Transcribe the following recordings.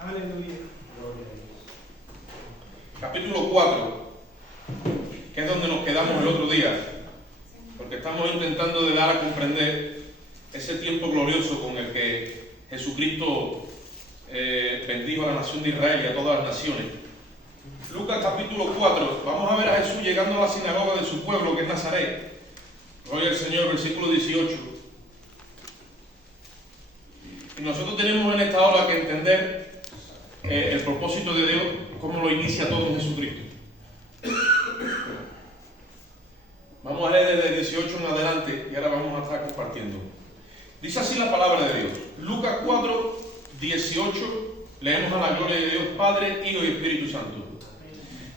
Aleluya. Capítulo 4, que es donde nos quedamos el otro día, porque estamos intentando de dar a comprender ese tiempo glorioso con el que Jesucristo bendijo a la nación de Israel y a todas las naciones. Lucas capítulo 4, vamos a ver a Jesús llegando a la sinagoga de su pueblo, que es Nazaret. Gloria al Señor, versículo 18. Y nosotros tenemos en esta hora que entender el propósito de Dios, cómo lo inicia todo en Jesucristo. Vamos a leer desde el 18 en adelante y ahora vamos a estar compartiendo. Dice así la palabra de Dios. Lucas 4, 18, leemos a la gloria de Dios Padre, Hijo y Espíritu Santo.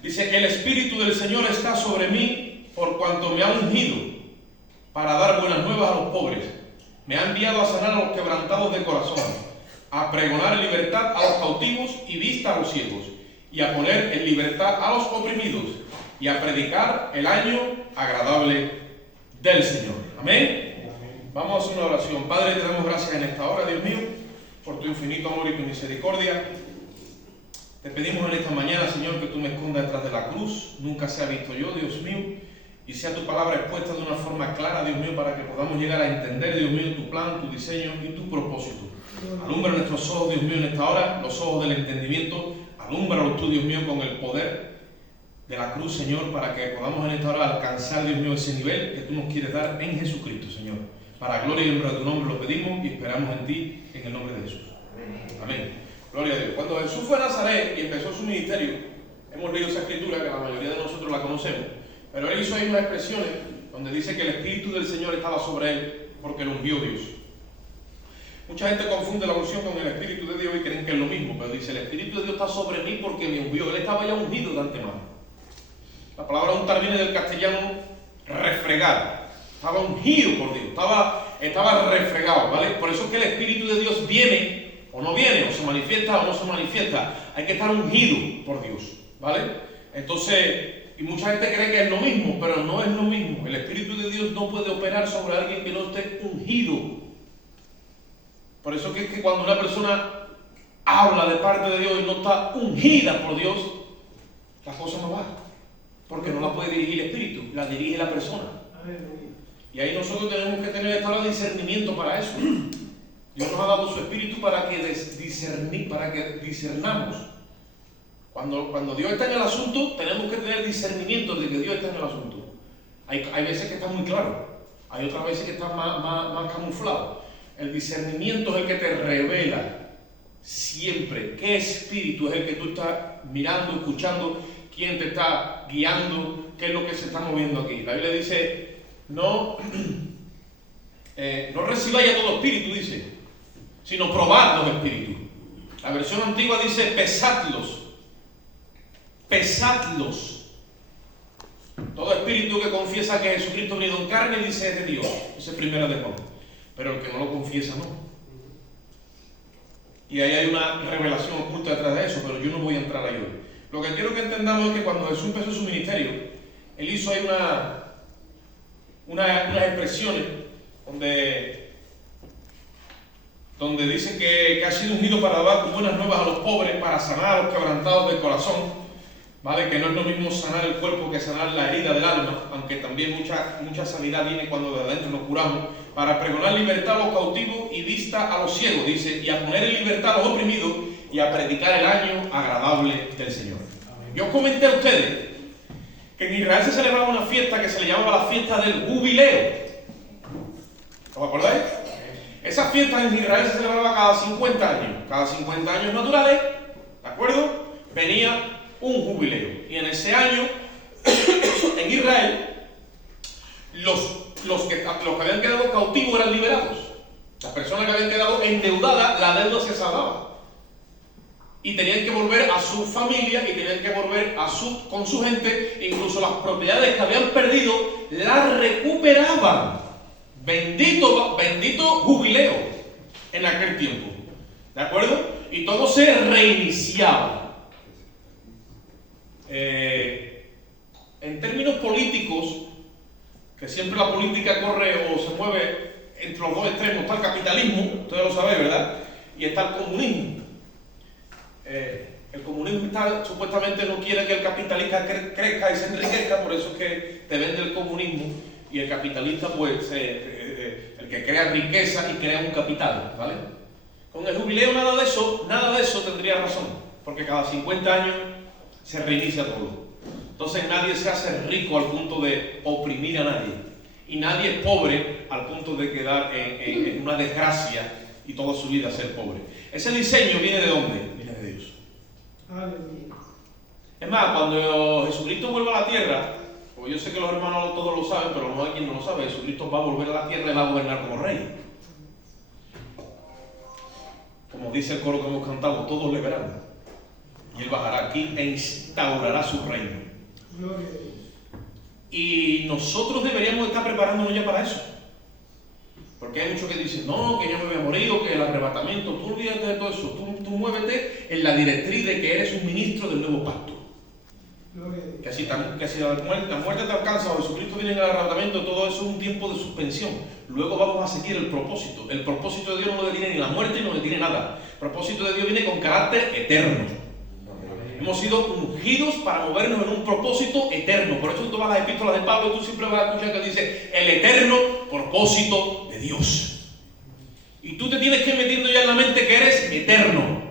Dice: el Espíritu del Señor está sobre mí, por cuanto me ha ungido para dar buenas nuevas a los pobres. Me ha enviado a sanar a los quebrantados de corazón, a pregonar libertad a los cautivos y vista a los ciegos, y a poner en libertad a los oprimidos, y a predicar el año agradable del Señor. Amén. Vamos a hacer una oración. Padre, te damos gracias en esta hora, Dios mío, por tu infinito amor y tu misericordia. Te pedimos en esta mañana, Señor, que tú me escondas detrás de la cruz, nunca sea visto yo, Dios mío, y sea tu palabra expuesta de una forma clara, Dios mío, para que podamos llegar a entender, Dios mío, tu plan, tu diseño y tu propósito. Alumbra nuestros ojos, Dios mío, en esta hora, los ojos del entendimiento, alúmbralos tú, Dios mío, con el poder de la cruz, Señor, para que podamos en esta hora alcanzar, Dios mío, ese nivel que tú nos quieres dar en Jesucristo, Señor. Para gloria y honra de tu nombre lo pedimos y esperamos en ti, en el nombre de Jesús. Amén. Gloria a Dios. Cuando Jesús fue a Nazaret y empezó su ministerio, hemos leído esa escritura que la mayoría de nosotros la conocemos, pero él hizo ahí unas expresiones donde dice que el Espíritu del Señor estaba sobre él porque lo ungió Dios. Mucha gente confunde la unción con el Espíritu de Dios y creen que es lo mismo, pero dice: el Espíritu de Dios está sobre mí porque me ungió. Él estaba ya ungido de antemano. La palabra untar viene del castellano refregar. Estaba ungido por Dios, estaba refregado, ¿vale? Por eso es que el Espíritu de Dios viene o no viene, o se manifiesta o no se manifiesta. Hay que estar ungido por Dios, ¿vale? Entonces, y mucha gente cree que es lo mismo, pero no es lo mismo. El Espíritu de Dios no puede operar sobre alguien que no esté ungido. Por eso es que cuando una persona habla de parte de Dios y no está ungida por Dios, la cosa no va. Porque no la puede dirigir el Espíritu, la dirige la persona. Y ahí nosotros tenemos que tener esta hora de discernimiento para eso. Dios nos ha dado su Espíritu para que discernamos. Cuando Dios está en el asunto, tenemos que tener discernimiento de que Dios está en el asunto. Hay veces que está muy claro, hay otras veces que está más camuflado. El discernimiento es el que te revela siempre qué espíritu es el que tú estás mirando, escuchando, quién te está guiando, qué es lo que se está moviendo aquí. La Biblia dice: no recibáis a todo espíritu, dice, sino probad los espíritus. La versión antigua dice: pesadlos. Pesadlos. Todo espíritu que confiesa que Jesucristo venido en carne, dice, es de Dios. Ese es primera de Juan. Pero el que no lo confiesa, no. Y ahí hay una revelación oculta detrás de eso, pero yo no voy a entrar ahí hoy. Lo que quiero que entendamos es que cuando Jesús empezó su ministerio, él hizo ahí unas expresiones donde dice que ha sido ungido para dar buenas nuevas a los pobres, para sanar a los quebrantados del corazón, ¿vale? Que no es lo mismo sanar el cuerpo que sanar la herida del alma, aunque también mucha sanidad viene cuando de adentro nos curamos, para pregonar libertad a los cautivos y vista a los ciegos, dice, y a poner en libertad a los oprimidos y a predicar el año agradable del Señor. Yo comenté a ustedes que en Israel se celebraba una fiesta que se le llamaba la fiesta del jubileo. ¿Os acordáis? Esa fiesta en Israel se celebraba cada 50 años. Cada 50 años naturales, ¿de acuerdo? Venía un jubileo. Y en ese año, en Israel, los que habían quedado cautivos eran liberados. Las personas que habían quedado endeudadas, la deuda se saldaba. Y tenían que volver a su familia y tenían que volver con su gente. Incluso las propiedades que habían perdido las recuperaban. Bendito jubileo en aquel tiempo. ¿De acuerdo? Y todo se reiniciaba. En términos políticos, que siempre la política corre o se mueve entre los dos extremos, está el capitalismo, ustedes lo saben, ¿verdad? Y está el comunismo. El comunismo supuestamente no quiere que el capitalista crezca y se enriquezca, por eso es que te vende el comunismo, y el capitalista, pues, el que crea riqueza y crea un capital, ¿vale? Con el jubileo nada de eso tendría razón, porque cada 50 años se reinicia todo. Entonces nadie se hace rico al punto de oprimir a nadie, y nadie es pobre al punto de quedar en una desgracia y toda su vida ser pobre. Ese diseño viene ¿de dónde? Viene de Dios. Es más, cuando Jesucristo vuelva a la tierra, pues yo sé que los hermanos todos lo saben, pero no hay quien no lo sabe, Jesucristo va a volver a la tierra y va a gobernar como rey. Como dice el coro que hemos cantado, todos le verán. Y Él bajará aquí e instaurará su reino. Y nosotros deberíamos estar preparándonos ya para eso. Porque hay muchos que dicen, no, que yo me voy a morir, o que el arrebatamiento, tú olvídate de todo eso, tú muévete en la directriz de que eres un ministro del nuevo pacto. Que si la muerte te alcanza o Jesucristo viene en el arrebatamiento, todo eso es un tiempo de suspensión. Luego vamos a seguir el propósito. El propósito de Dios no detiene ni la muerte ni no detiene nada. El propósito de Dios viene con carácter eterno. Hemos sido ungidos para movernos en un propósito eterno. Por eso tú vas a las epístolas de Pablo y tú siempre vas a escuchar que dice el eterno propósito de Dios. Y tú te tienes que ir metiendo ya en la mente que eres eterno,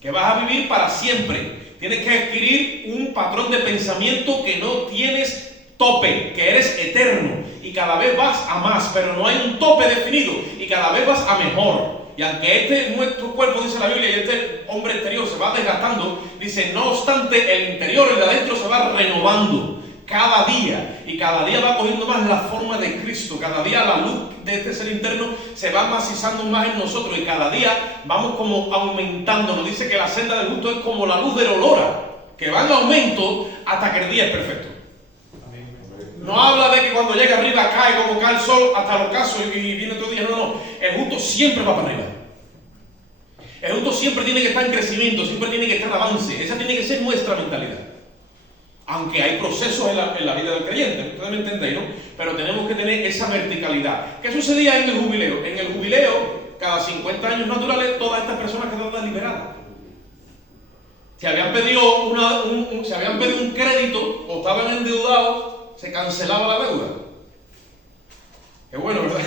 que vas a vivir para siempre. Tienes que adquirir un patrón de pensamiento que no tienes tope, que eres eterno. Y cada vez vas a más, pero no hay un tope definido. Y cada vez vas a mejor. Y aunque nuestro cuerpo, dice la Biblia, y este hombre exterior se va desgastando, dice, no obstante, el interior, el de adentro, se va renovando cada día. Y cada día va cogiendo más la forma de Cristo. Cada día la luz de este ser interno se va macizando más en nosotros. Y cada día vamos como aumentando. Nos dice que la senda del justo es como la luz de la aurora, que va en aumento hasta que el día es perfecto. No habla de que cuando llega arriba cae como cae el sol hasta el ocaso y viene todo el día. No. El justo siempre va para arriba. El justo siempre tiene que estar en crecimiento, siempre tiene que estar en avance. Esa tiene que ser nuestra mentalidad. Aunque hay procesos en la vida del creyente, ustedes me entendéis, ¿no? Pero tenemos que tener esa verticalidad. ¿Qué sucedía en el jubileo? En el jubileo, cada 50 años naturales, todas estas personas quedaban liberadas. Si habían pedido un crédito o estaban endeudados, se cancelaba la deuda. Qué bueno, ¿verdad?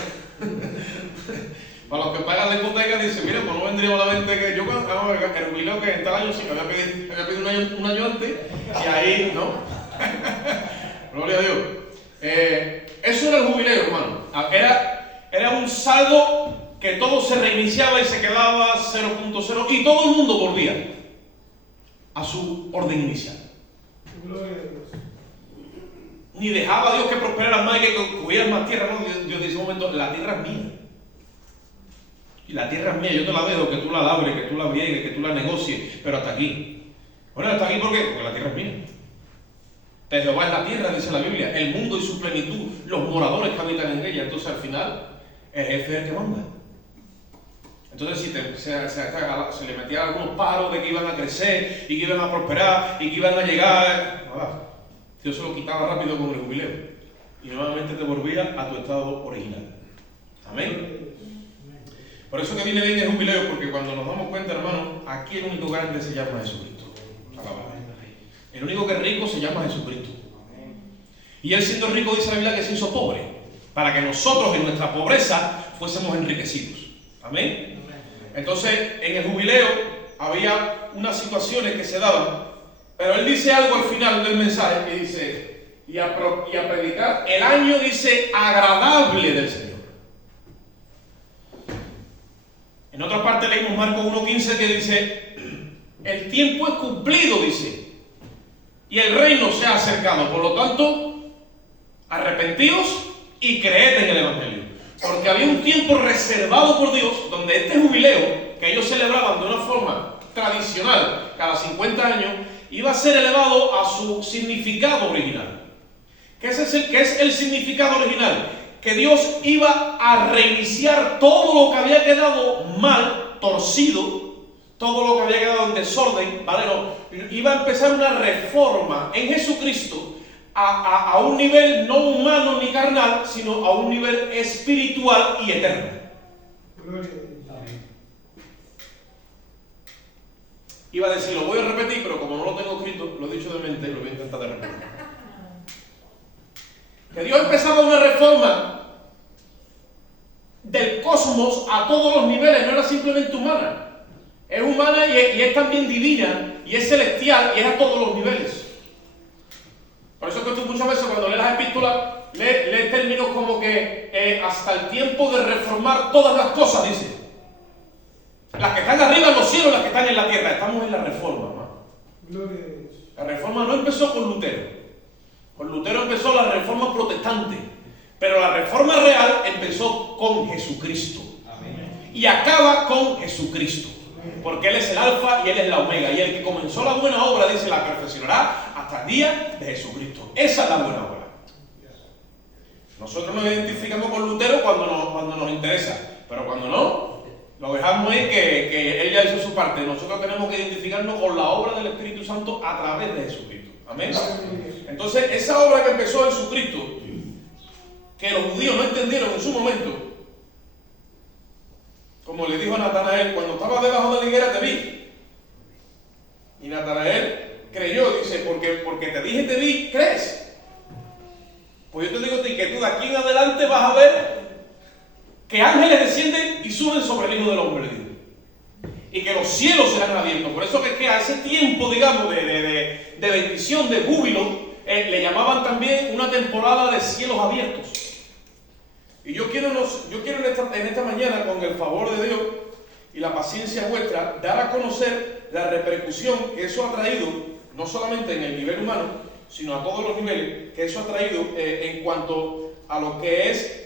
Para los que pagan la hipoteca dicen, mira, pues no vendríamos a la mente que yo, el jubileo que en tal año sí me había pedido un año antes, y ahí, ¿no? Gloria a Dios. Eso era el jubileo, hermano. Era un saldo que todo se reiniciaba y se quedaba 0.0 y todo el mundo volvía a su orden inicial. Gloria a Dios. Ni dejaba a Dios que prosperaran más y que cogieran más tierra. No, Dios dice un momento, la tierra es mía. Y la tierra es mía, yo te la dejo, que tú la labres, que tú la briegues, que tú la negocies, pero hasta aquí. Bueno, ¿hasta aquí por qué? Porque la tierra es mía. De Jehová es la tierra, dice la Biblia, el mundo y su plenitud, los moradores que habitan en ella. Entonces al final, el jefe es el que manda. Entonces si se le metían algunos paros de que iban a crecer, y que iban a prosperar, y que iban a llegar, nada. Dios se lo quitaba rápido con el jubileo y nuevamente te volvía a tu estado original. Amén. Por eso que viene bien el jubileo, porque cuando nos damos cuenta, hermano, aquí el único grande se llama Jesucristo. El único que es rico se llama Jesucristo. Y él siendo rico, dice la Biblia, que se hizo pobre, para que nosotros en nuestra pobreza fuésemos enriquecidos. Amén. Entonces, en el jubileo había unas situaciones que se daban. Pero él dice algo al final del mensaje que dice, y a predicar el año, dice, agradable del Señor. En otra parte leímos Marcos 1.15 que dice, el tiempo es cumplido, dice, y el reino se ha acercado. Por lo tanto, arrepentíos y creed en el Evangelio. Porque había un tiempo reservado por Dios, donde este jubileo, que ellos celebraban de una forma tradicional, cada 50 años, iba a ser elevado a su significado original. ¿Qué es el significado original? Que Dios iba a reiniciar todo lo que había quedado mal, torcido, todo lo que había quedado en desorden, ¿vale? No, iba a empezar una reforma en Jesucristo a un nivel no humano ni carnal, sino a un nivel espiritual y eterno. Iba a decir, lo voy a repetir, pero como no lo tengo escrito, lo he dicho de mente y lo voy a intentar de repetir. Que Dios empezaba una reforma del cosmos a todos los niveles, no era simplemente humana. Es humana y es también divina, y es celestial, y es a todos los niveles. Por eso es que tú muchas veces cuando lees las epístolas, lees términos como que hasta el tiempo de reformar todas las cosas, dice. Las que están arriba en los cielos, las que están en la tierra. Estamos en la reforma, ¿no? La reforma no empezó con Lutero. Con Lutero empezó la reforma protestante. Pero la reforma real empezó con Jesucristo. Amén. Y acaba con Jesucristo. Porque Él es el alfa y Él es la omega. Y el que comenzó la buena obra, dice, la perfeccionará hasta el día de Jesucristo. Esa es la buena obra. Nosotros nos identificamos con Lutero cuando nos interesa. Pero cuando no, lo dejamos es que Él ya hizo su parte. Nosotros tenemos que identificarnos con la obra del Espíritu Santo a través de Jesucristo. Amén. Entonces, esa obra que empezó Jesucristo, que los judíos no entendieron en su momento, como le dijo a Natanael, cuando estaba debajo de la higuera te vi. Y Natanael creyó, dice, porque te dije te vi, ¿crees? Pues yo te digo a ti que tú de aquí en adelante vas a ver que ángeles descienden y suben sobre el Hijo del Hombre. Y que los cielos serán abiertos. Por eso que a ese tiempo, digamos, de bendición, de júbilo, le llamaban también una temporada de cielos abiertos. Y yo quiero en esta mañana, con el favor de Dios y la paciencia vuestra, dar a conocer la repercusión que eso ha traído, no solamente en el nivel humano, sino a todos los niveles, que eso ha traído en cuanto a lo que es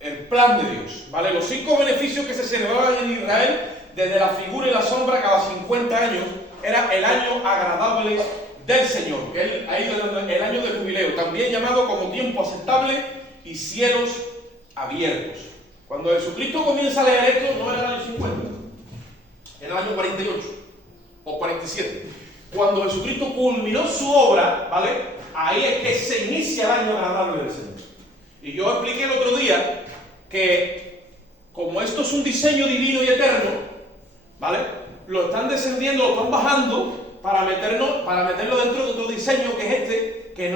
el plan de Dios, ¿vale? Los 5 beneficios que se celebraban en Israel, desde la figura y la sombra, cada 50 años, era el año agradable del Señor, que él ha ido el año de jubileo, también llamado como tiempo aceptable y cielos abiertos. Cuando Jesucristo comienza a leer esto, no era el año 50, era el año 48 o 47. Cuando Jesucristo culminó su obra, ¿vale? Ahí es que se inicia el año agradable del Señor. Y yo expliqué el otro día que, como esto es un diseño divino y eterno, ¿vale? Lo están descendiendo, lo están bajando para meterlo dentro de otro diseño que es este, que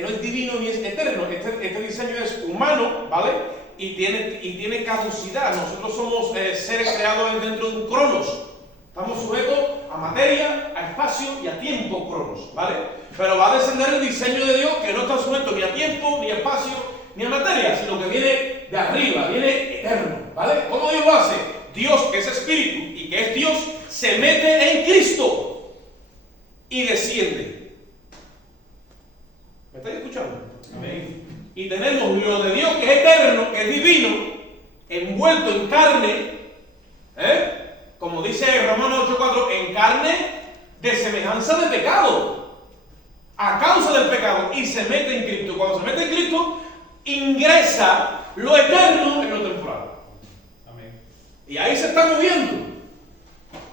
no es divino ni es eterno. Este diseño es humano, ¿vale? Y tiene caducidad. Nosotros somos seres creados dentro de un cronos. Estamos sujetos a materia, a espacio y a tiempo, cronos, ¿vale? Pero va a descender el diseño de Dios, que no está sujeto ni a tiempo, ni a espacio, ni a materia, sino que viene de arriba, viene eterno, ¿vale? ¿Cómo Dios lo hace? Dios, que es espíritu y que es Dios, se mete en Cristo y desciende. ¿Me estáis escuchando? Amén. Y tenemos lo de Dios, que es eterno, que es divino, envuelto en carne, como dice Romanos 8:4, en carne de semejanza de pecado, a causa del pecado, y se mete en Cristo. Cuando se mete en Cristo, ingresa lo eterno en lo temporal. Amén. Y ahí se está moviendo.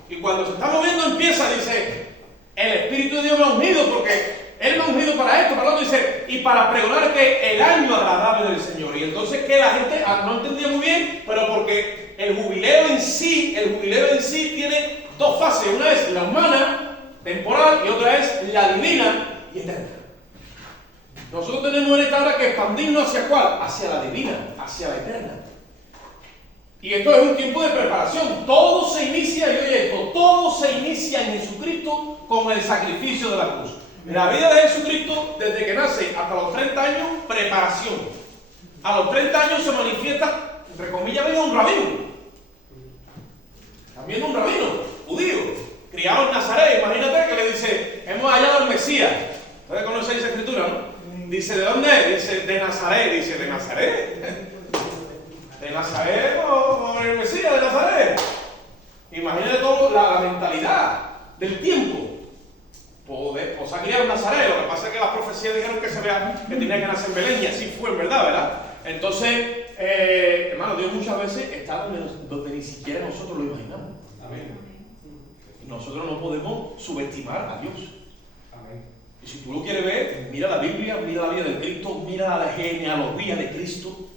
Y cuando se está moviendo empieza, dice, el Espíritu de Dios me ha ungido, porque Él me ha ungido para esto, para lo otro, dice, y para pregonar que el año agradable del Señor. Y entonces que la gente no entendía muy bien, pero porque el jubileo en sí tiene 2 fases. Una es la humana, temporal, y otra es la divina y eterna. Nosotros tenemos en esta hora que expandirnos ¿hacia cuál? Hacia la divina, hacia la eterna. Y esto es un tiempo de preparación. Todo se inicia, y oye esto, todo se inicia en Jesucristo con el sacrificio de la cruz. En la vida de Jesucristo, desde que nace hasta los 30 años, preparación. A los 30 años se manifiesta, entre comillas, un rabino. También un rabino, judío, criado en Nazaret. Imagínate que le dice, hemos hallado al Mesías. ¿Ustedes conocen esa escritura, no? Dice, ¿de dónde es? Dice, de Nazaret. Dice, ¿de Nazaret? ¿De Nazaret o el Mesías de Nazaret? Imagínate todo la mentalidad del tiempo. Pues ha criado en Nazaret. Lo que pasa es que las profecías dijeron que tenía que nacer en Belén, y así fue, en verdad. Entonces, hermano, Dios muchas veces está donde ni siquiera nosotros lo imaginamos. Amén. Y nosotros no podemos subestimar a Dios. Y si tú lo quieres ver, mira la Biblia, mira la vida de Cristo, mira la genealogía de Cristo.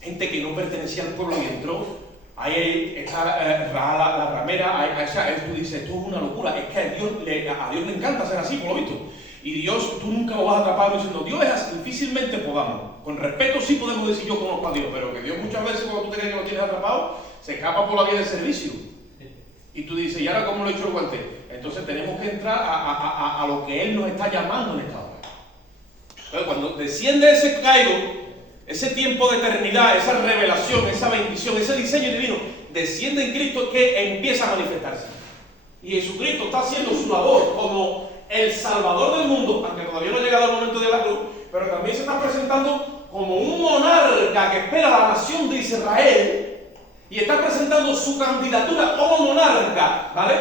Gente que no pertenecía al pueblo y entró. Ahí está la ramera, tú dices, esto es una locura, es que a Dios le encanta ser así, por lo visto. Y Dios, tú nunca lo vas a atrapar diciendo, Dios es así, difícilmente podamos. Con respeto sí podemos decir yo conozco a Dios, pero que Dios muchas veces cuando tú te crees que lo tienes atrapado, se escapa por la vía del servicio. Y tú dices, ¿y ahora cómo lo he hecho el guante? Entonces tenemos que entrar a lo que Él nos está llamando en esta hora. Entonces cuando desciende ese caigo, ese tiempo de eternidad, esa revelación, esa bendición, ese diseño divino, desciende en Cristo que empieza a manifestarse. Y Jesucristo está haciendo su labor como el Salvador del mundo, aunque todavía no ha llegado el momento de la cruz, pero también se está presentando como un monarca que espera a la nación de Israel y está presentando su candidatura como monarca, ¿vale?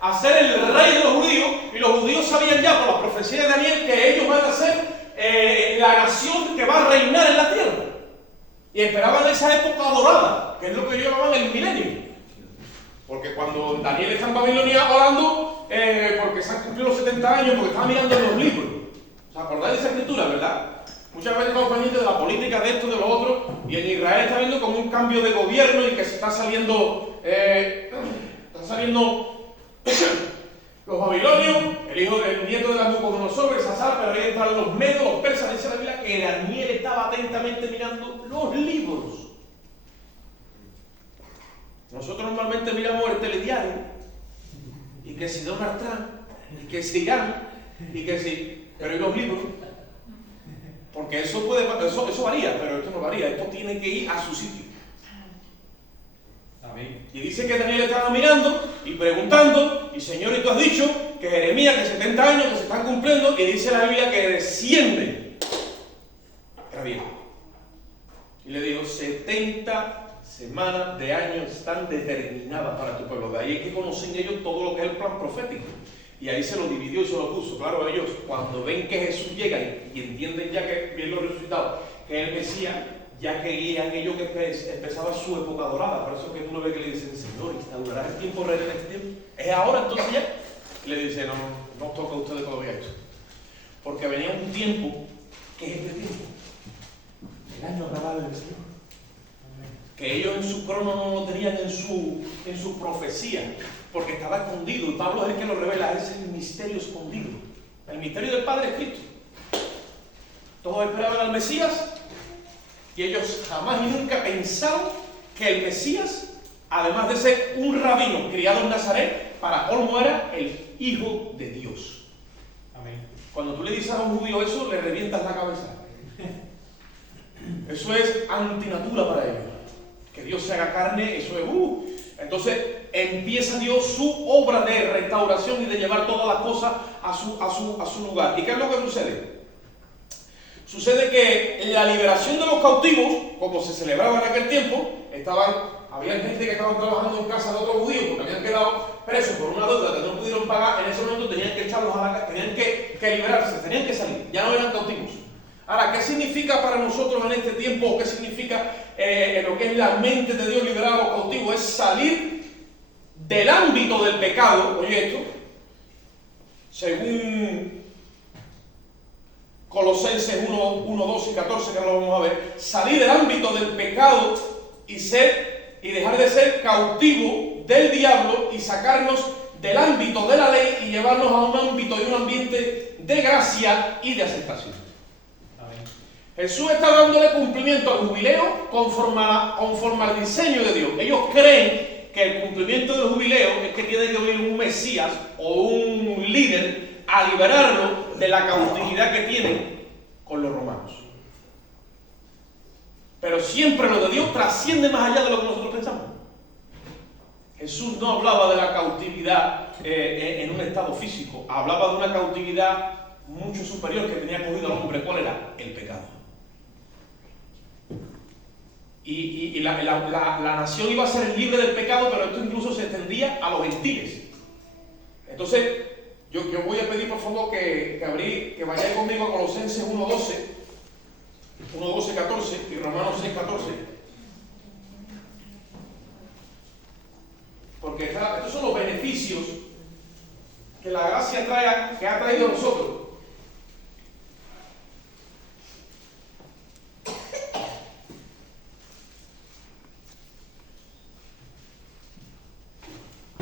A ser el rey de los judíos, y los judíos sabían ya por la profecía de Daniel que ellos van a ser la nación que va a reinar en la tierra. Y esperaban esa época dorada, que es lo que ellos llamaban el milenio. Porque cuando Daniel está en Babilonia orando, porque se han cumplido los 70 años, porque estaba mirando en los libros. ¿Os acordáis de esa escritura, verdad? Muchas veces estamos pendientes de la política de esto, de lo otro, y en Israel está viendo como un cambio de gobierno y que se está saliendo los babilonios, el nieto de Nabucodonosor, Belsasar, pero ahí entran los medos, los persas. Dice la Biblia que Daniel estaba atentamente mirando los libros. Nosotros normalmente miramos el telediario, y que si Donald Trump, y que si Irán, y que si... Pero ¿y los libros? Porque eso varía, pero esto no varía, esto tiene que ir a su sitio. Amén. Y dice que Daniel estaba mirando y preguntando, y Señor, y tú has dicho que Jeremías, que 70 años que se están cumpliendo, y dice la Biblia que desciende. Está bien. Y le digo, 70 semanas de años están determinadas para tu pueblo. De ahí es que conocen ellos todo lo que es el plan profético. Y ahí se lo dividió y se lo puso. Claro, ellos cuando ven que Jesús llega y entienden ya que bien lo resucitado, que es el Mesías, ya querían ellos que empezaba su época dorada. Por eso que tú lo ves que le dicen, Señor, ¿instaurarás el tiempo real en este tiempo? ¿Es ahora entonces ya? Y le dice, no os toca a ustedes todavía esto. Porque venía un tiempo, que es este tiempo, el año agradable del Señor. Que ellos en su crono no lo tenían en su profecía, porque estaba escondido. Y Pablo es el que lo revela, es el misterio escondido. El misterio del Padre es Cristo. Todos esperaban al Mesías, y ellos jamás y nunca pensaron que el Mesías, además de ser un rabino criado en Nazaret, para colmo era el Hijo de Dios. Amén. Cuando tú le dices a un judío eso, le revientas la cabeza. Eso es antinatura para ellos. Que Dios se haga carne, eso es... Entonces empieza Dios su obra de restauración y de llevar todas las cosas a su lugar. ¿Y qué es lo que sucede? Sucede que la liberación de los cautivos, como se celebraba en aquel tiempo, había gente que estaba trabajando en casa de otros judíos porque habían quedado presos por una deuda que no pudieron pagar. En ese momento tenían que echarlos a la casa, tenían que liberarse, tenían que salir, ya no eran cautivos. Ahora, ¿qué significa para nosotros en este tiempo, o qué significa en lo que es la mente de Dios liberar a los cautivos? Es salir del ámbito del pecado. Oye esto, según Colosenses 1, 12 y 14, que ahora lo vamos a ver, salir del ámbito del pecado y dejar de ser cautivo del diablo y sacarnos del ámbito de la ley y llevarnos a un ámbito y un ambiente de gracia y de aceptación. Jesús está dándole cumplimiento al jubileo conforme al diseño de Dios. Ellos creen que el cumplimiento del jubileo es que tiene que venir un Mesías o un líder a liberarlo de la cautividad que tienen con los romanos. Pero siempre lo de Dios trasciende más allá de lo que nosotros pensamos. Jesús no hablaba de la cautividad en un estado físico, hablaba de una cautividad mucho superior que tenía cogido al hombre. ¿Cuál era? El pecado. Y la nación iba a ser libre del pecado, pero esto incluso se extendía a los gentiles. Entonces, yo voy a pedir por favor que vayáis conmigo a Colosenses 1:12, 14 y Romanos 6:14. Porque estos son los beneficios que la gracia que ha traído a nosotros.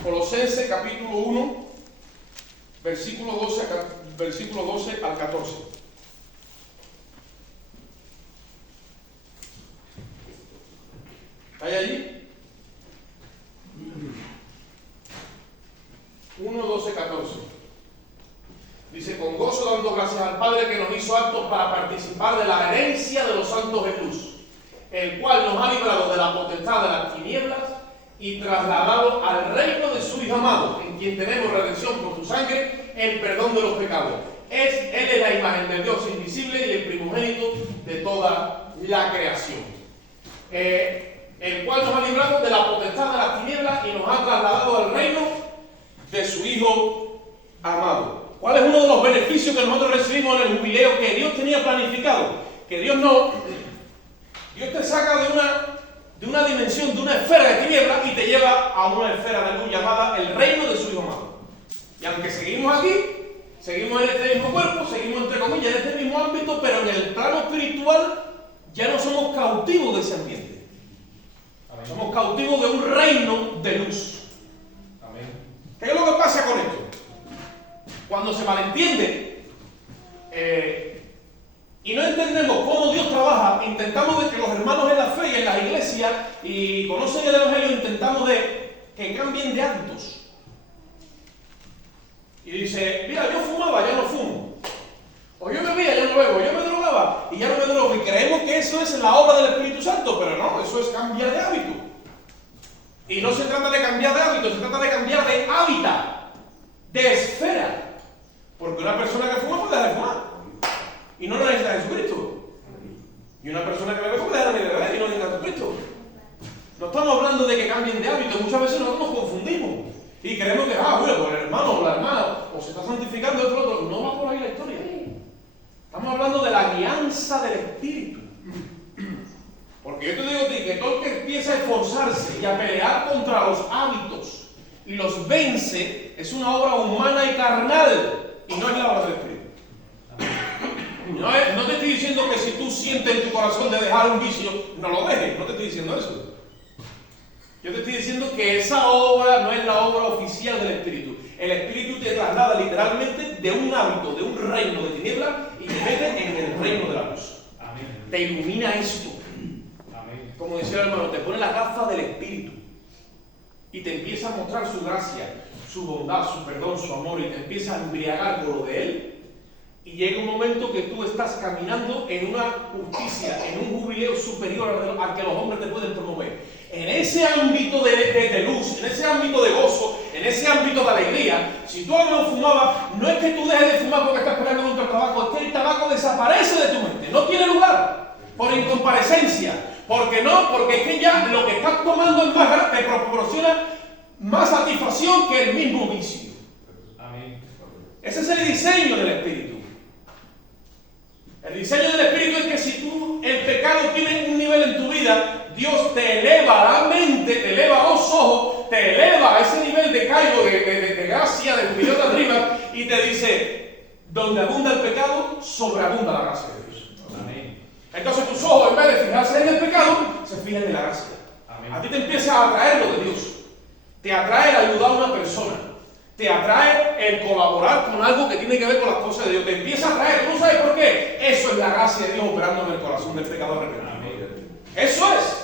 Colosenses capítulo 1, versículo 12 al 14. ¿Hay allí? 1, 12, 14. Dice: con gozo dando gracias al Padre que nos hizo aptos para participar de la herencia de los santos en luz, el cual nos ha librado de la potestad de las tinieblas y trasladado al reino de su Hijo amado, en quien tenemos redención por su sangre, el perdón de los pecados. Él es la imagen del Dios invisible y el primogénito de toda la creación. El cual nos ha librado de la potestad de las tinieblas y nos ha trasladado al reino de su Hijo amado. ¿Cuál es uno de los beneficios que nosotros recibimos en el jubileo que Dios tenía planificado? Que Dios te saca de una dimensión, de una esfera de tinieblas y te lleva a una esfera de luz llamada el reino de su Hijo amado. Y aunque seguimos aquí, seguimos en este mismo cuerpo, seguimos entre comillas en este mismo ámbito, pero en el plano espiritual ya no somos cautivos de ese ambiente. Amén. Somos cautivos de un reino de luz. Amén. ¿Qué es lo que pasa con esto? Cuando se malentiende y no entendemos cómo Dios trabaja, intentamos de que los hermanos en la fe y en las iglesias y conocen el Evangelio, intentamos de que cambien de hábitos. Y dice: mira, yo fumaba, ya no fumo. O yo bebía, ya no bebo. Yo me drogaba y ya no me drogo. Y creemos que eso es la obra del Espíritu Santo, pero no, eso es cambiar de hábito. Y no se trata de cambiar de hábito, se trata de cambiar de hábitat, de esfera. Porque una persona que fuma puede dejar de fumar y no necesita a Jesucristo. Y una persona que bebe puede dejar de beber y no necesita a Jesucristo. No estamos hablando de que cambien de hábito. Muchas veces nosotros nos confundimos y creemos que, bueno, pues el hermano o la hermana o se está santificando otro. No va por ahí la historia. Estamos hablando de la guianza del Espíritu. Porque yo te digo a ti que todo el que empieza a esforzarse y a pelear contra los hábitos y los vence es una obra humana y carnal. Y no es la obra del Espíritu. No te estoy diciendo que si tú sientes en tu corazón de dejar un vicio, no lo dejes. No te estoy diciendo eso. Yo te estoy diciendo que esa obra no es la obra oficial del Espíritu. El Espíritu te traslada literalmente de un hábito, de un reino de tinieblas y te mete en el reino de la luz. Amén. Te ilumina esto. Amén. Como decía el hermano, te pone la gafa del Espíritu y te empieza a mostrar su gracia, su bondad, su perdón, su amor, y te empieza a embriagar con lo de Él. Y llega un momento que tú estás caminando en una justicia, en un jubileo superior al que los hombres te pueden promover. En ese ámbito de luz, en ese ámbito de gozo, en ese ámbito de alegría, si tú no fumabas, no es que tú dejes de fumar porque estás peleando contra el tabaco, es que el tabaco desaparece de tu mente, no tiene lugar, por incomparecencia. Porque es que ya lo que estás tomando en más te proporciona más satisfacción que el mismo vicio. Amén. Ese es el diseño del Espíritu. El diseño del Espíritu es que si el pecado tiene un nivel en tu vida, Dios te eleva la mente, te eleva los ojos, te eleva a ese nivel de cargo, de gracia, de jubileo de arriba, y te dice: donde abunda el pecado, sobreabunda la gracia de Dios. Amén. Entonces tus ojos, en vez de fijarse en el pecado, se fijan en la gracia. Amén. A ti te empieza a atraer lo de Dios. Te atrae el ayudar a una persona. Te atrae el colaborar con algo que tiene que ver con las cosas de Dios. Te empieza a atraer. ¿Tú no sabes por qué? Eso es la gracia de Dios operando en el corazón del pecador arrepentido. Eso es.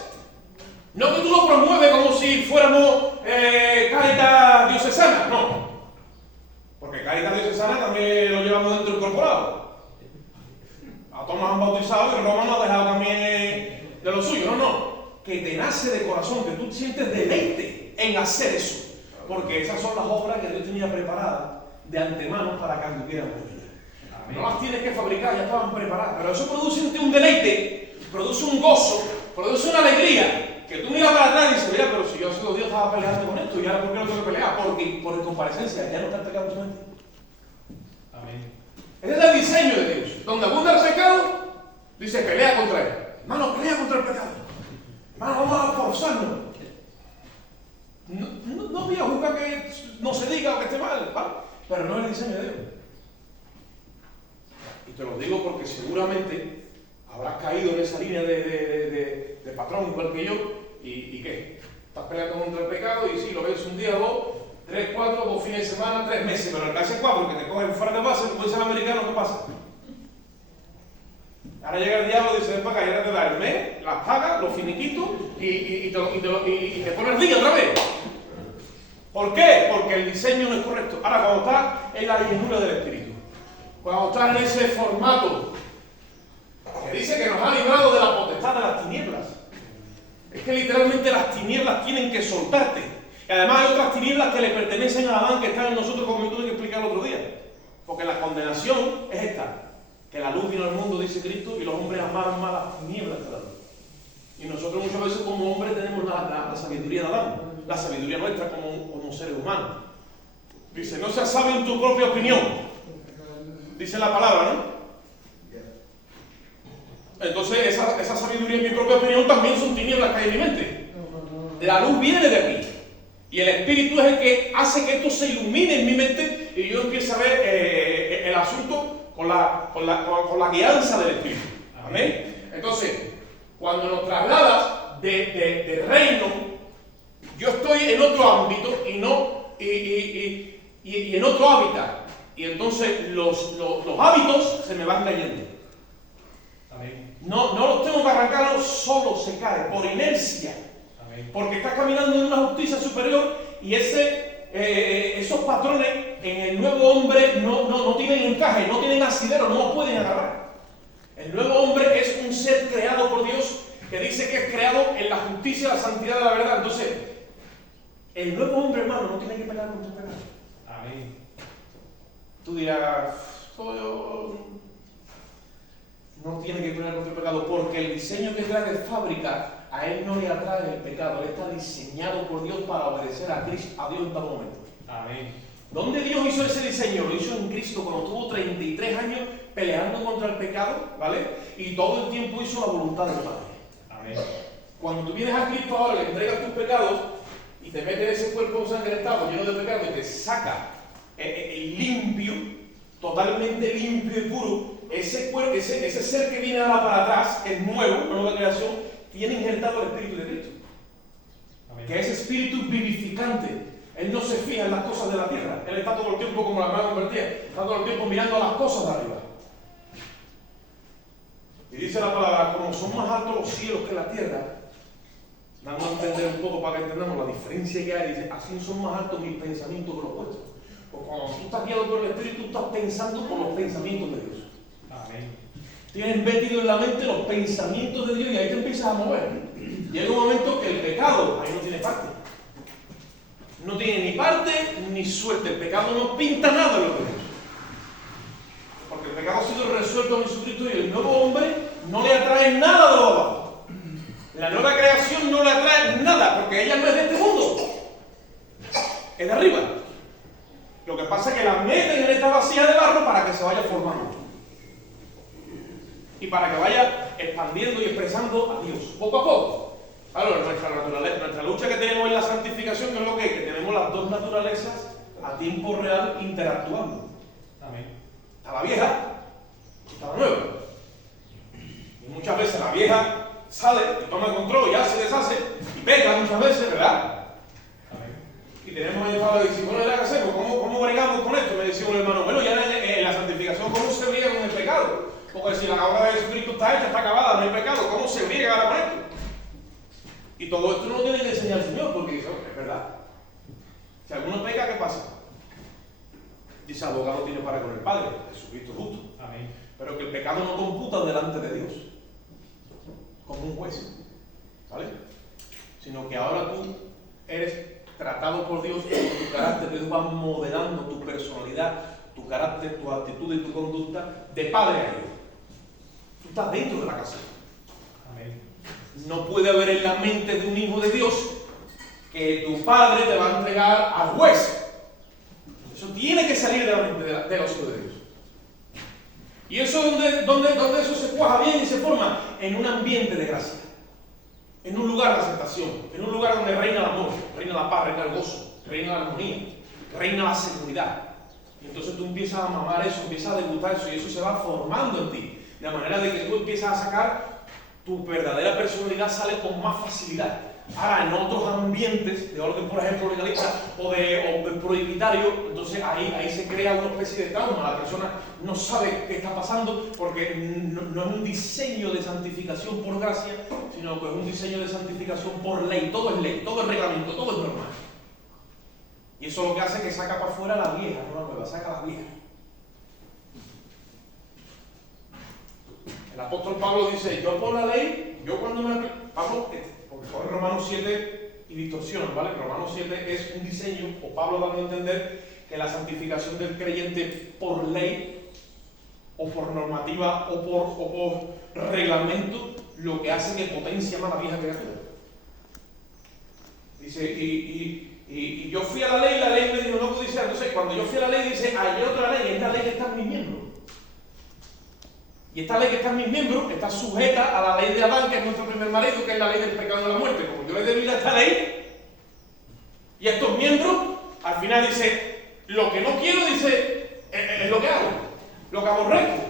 No que tú lo promueves como si fuéramos Cáritas Diocesana. No. Porque Cáritas Diocesana también lo llevamos dentro del corporado. A todos nos han bautizado y Roma nos ha dejado también de lo suyo. No. Que te nace de corazón, que tú sientes deleite en hacer eso. Porque esas son las obras que Dios tenía preparadas de antemano para que anduvieran con ellas. No las tienes que fabricar, ya estaban preparadas. Pero eso produce en ti un deleite, produce un gozo, produce una alegría. Que tú miras para atrás y dices: mira, pero si yo solo Dios estaba peleando con esto, ¿y ahora por qué no tengo que pelear? Porque por incomparecencia ya no está el pecado en tu mente. Amén. Ese es el diseño de Dios. Donde abunda el pecado, dice: pelea contra él. Hermano, pelea contra el pecado. Hermano, vamos a forzarnos. No voy a juzgar que no se diga o que esté mal, ¿vale? Pero no es el diseño de Dios. Y te lo digo porque seguramente habrás caído en esa línea de patrón igual que yo. ¿Y qué? Estás peleando contra el pecado y sí, lo ves un día o dos, de semana, 3 meses, pero el que hace 4 que te cogen fuera de base, como dice el americano, ¿qué pasa? Ahora llega el diablo y dice, ven para acá, y ahora te da el mes, las pagas, los finiquitos y te pone el día otra vez. ¿Por qué? Porque el diseño no es correcto. Ahora, cuando estás en la llenura del Espíritu, cuando estás en ese formato que dice que nos ha librado de la potestad de las tinieblas, es que literalmente las tinieblas tienen que soltarte. Y además hay otras tinieblas que le pertenecen a Adán que están en nosotros, como me tuve que explicar el otro día. Porque la condenación es esta, que la luz vino al mundo, dice Cristo, y los hombres amaron más las tinieblas que la luz. Y nosotros muchas veces como hombres tenemos la sabiduría de Adán, la sabiduría nuestra como seres humanos. Dice, no seas sabio en tu propia opinión, dice la palabra, ¿no? Entonces esa sabiduría en mi propia opinión también son tinieblas que hay en mi mente. La luz viene de aquí. Y el Espíritu es el que hace que esto se ilumine en mi mente y yo empiezo a ver el asunto con la guianza del Espíritu. Amén. Entonces, cuando nos trasladas de reino, yo estoy en otro ámbito y en otro hábitat. Y entonces los hábitos se me van cayendo. Amén. No los tengo que arrancar, solo se cae por inercia. Porque estás caminando en una justicia superior y esos patrones en el nuevo hombre no tienen encaje, no tienen asidero, no los pueden agarrar. El nuevo hombre es un ser creado por Dios que dice que es creado en la justicia, la santidad de la verdad. Entonces, el nuevo hombre, hermano, no tiene que pelear contra el pecado. Amén. Tú dirás, no tiene que pelear contra el pecado porque el diseño que trae de fábrica a él no le atrae el pecado. Él está diseñado por Dios para obedecer a Cristo, a Dios en todo momento. Amén. ¿Dónde Dios hizo ese diseño? Lo hizo en Cristo cuando tuvo 33 años peleando contra el pecado, ¿vale? Y todo el tiempo hizo la voluntad del Padre. Amén. Cuando tú vienes a Cristo ahora, le entregas tus pecados y te metes en ese cuerpo ensangrentado lleno de pecado y te saca limpio, totalmente limpio y puro, ese cuerpo, ese ser que viene ahora para atrás, es nuevo, una nueva creación, tiene injertado el Espíritu de Cristo. Amén. Que es espíritu vivificante. Él no se fija en las cosas de la tierra. Él está todo el tiempo como la hermana convertida. Está todo el tiempo mirando a las cosas de arriba. Y dice la palabra, como son más altos los cielos que la tierra, dando a entender un poco para que entendamos la diferencia que hay. Dice, así son más altos mis pensamientos que los vuestros. Porque cuando tú estás guiado por el Espíritu, tú estás pensando con los pensamientos de Dios. Amén. Tienes metido en la mente los pensamientos de Dios y ahí te empiezas a mover. Llega un momento que el pecado ahí no tiene parte. No tiene ni parte ni suerte. El pecado no pinta nada en lo que Dios. Porque el pecado ha sido resuelto en Jesucristo y el nuevo hombre no le atrae nada de lo abajo. La nueva creación no le atrae nada porque ella no es de este mundo. Es de arriba. Lo que pasa es que la meten en esta vasija de barro para que se vaya formando. Y para que vaya expandiendo y expresando a Dios, poco a poco. Claro, nuestra lucha que tenemos en la santificación, que es lo que tenemos las dos naturalezas a tiempo real interactuando. Amén. Está la vieja, está la nueva. Y muchas veces la vieja sale y toma el control, ya se deshace y peca muchas veces, ¿verdad? Amén. Y tenemos ahí para decir, bueno, ¿qué hacemos? ¿Cómo bregamos con esto? Me decía un hermano, bueno, ya en la santificación, ¿cómo se briega con el pecado? Porque si la obra de Jesucristo está hecha, está acabada, no hay pecado, ¿cómo se briega ahora con esto? Y todo esto no lo tiene que enseñar el Señor, porque dice, es verdad. Si alguno peca, ¿qué pasa? Dice, abogado tiene para con el Padre, Jesucristo justo. Amén. Pero que el pecado no computa delante de Dios, como un juez, ¿vale? Sino que ahora tú eres tratado por Dios y tu carácter, Dios va modelando tu personalidad, tu carácter, tu actitud y tu conducta de padre a hijo. Tú estás dentro de la casa. Amén. No puede haber en la mente de un hijo de Dios que tu padre te va a entregar al juez. Eso tiene que salir de la mente de los hijos de Dios. Y eso donde eso se cuaja bien y se forma en un ambiente de gracia, en un lugar de aceptación, en un lugar donde reina el amor, reina la paz, reina el gozo, reina la armonía, reina la seguridad. Y entonces tú empiezas a mamar eso, empiezas a degustar eso y eso se va formando en ti. De manera de que tú empiezas a sacar tu verdadera personalidad, sale con más facilidad. Ahora, en otros ambientes de orden, por ejemplo, legalista o de prohibitario, entonces ahí se crea una especie de trauma. La persona no sabe qué está pasando porque no es un diseño de santificación por gracia, sino que es un diseño de santificación por ley. Todo es ley, todo es reglamento, todo es normal. Y eso lo que hace es que saca para afuera la vieja, no la nueva, saca la vieja. El apóstol Pablo dice, yo por la ley, Pablo, porque coge Romanos 7 y distorsionan, ¿vale? Romanos 7 es un diseño, o Pablo dando a entender que la santificación del creyente por ley, o por normativa, o por reglamento, lo que hace que potencia más la vieja criatura. Dice, y yo fui a la ley me dijo, no codiciar. Entonces, cuando yo fui a la ley, dice, hay otra ley, es la ley que está en mis miembros. Y esta ley que está en mis miembros está sujeta a la ley de Adán, que es nuestro primer marido, que es la ley del pecado y de la muerte. Como yo le doy vida a esta ley, y a estos miembros, al final dice, lo que no quiero, dice, es lo que hago, lo que aborrezco.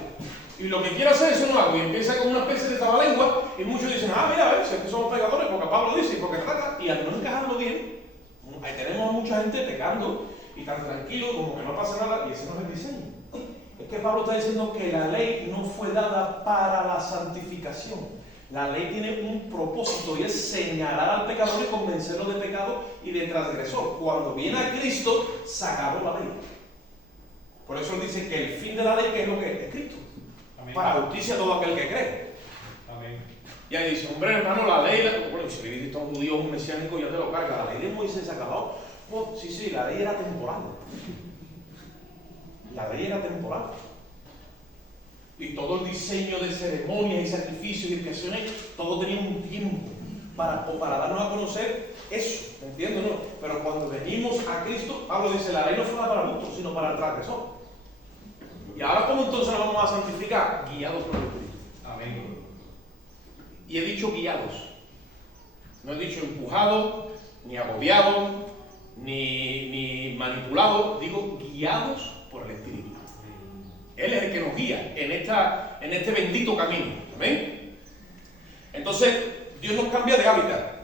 Y lo que quiero hacer, eso no hago. Y empieza con una especie de trabalengua, y muchos dicen, mira, si es que somos pecadores, porque Pablo dice, y porque trata, y al no encajarlo bien, ahí tenemos a mucha gente pecando, y tan tranquilo, como que no pasa nada, y ese no es el diseño. Es que Pablo está diciendo que la ley no fue dada para la santificación. La ley tiene un propósito y es señalar al pecador y convencerlo de pecado y de transgresor. Cuando viene a Cristo, se acabó la ley. Por eso él dice que el fin de la ley, ¿qué es lo que es? Cristo. Amén. Para justicia a todo aquel que cree. Amén. Y ahí dice, hombre hermano, la ley, bueno, si le dices a un judío, un mesiánico, ya te lo carga. La ley de Moisés se acabó. Oh, sí, la ley era temporal. La ley era temporal. Y todo el diseño de ceremonias y sacrificios y expiaciones, todo tenía un tiempo para darnos a conocer eso, ¿me entiendes? ¿No? Pero cuando venimos a Cristo, Pablo dice, la ley no fue para el justo, sino para el transgresor. Y ahora, ¿cómo entonces nos vamos a santificar? Guiados por el Espíritu. Amén. Y he dicho guiados. No he dicho empujados, ni agobiados, ni manipulados. Digo guiados por el Espíritu. Él es el que nos guía en este bendito camino. ¿Amén? Entonces, Dios nos cambia de hábitat.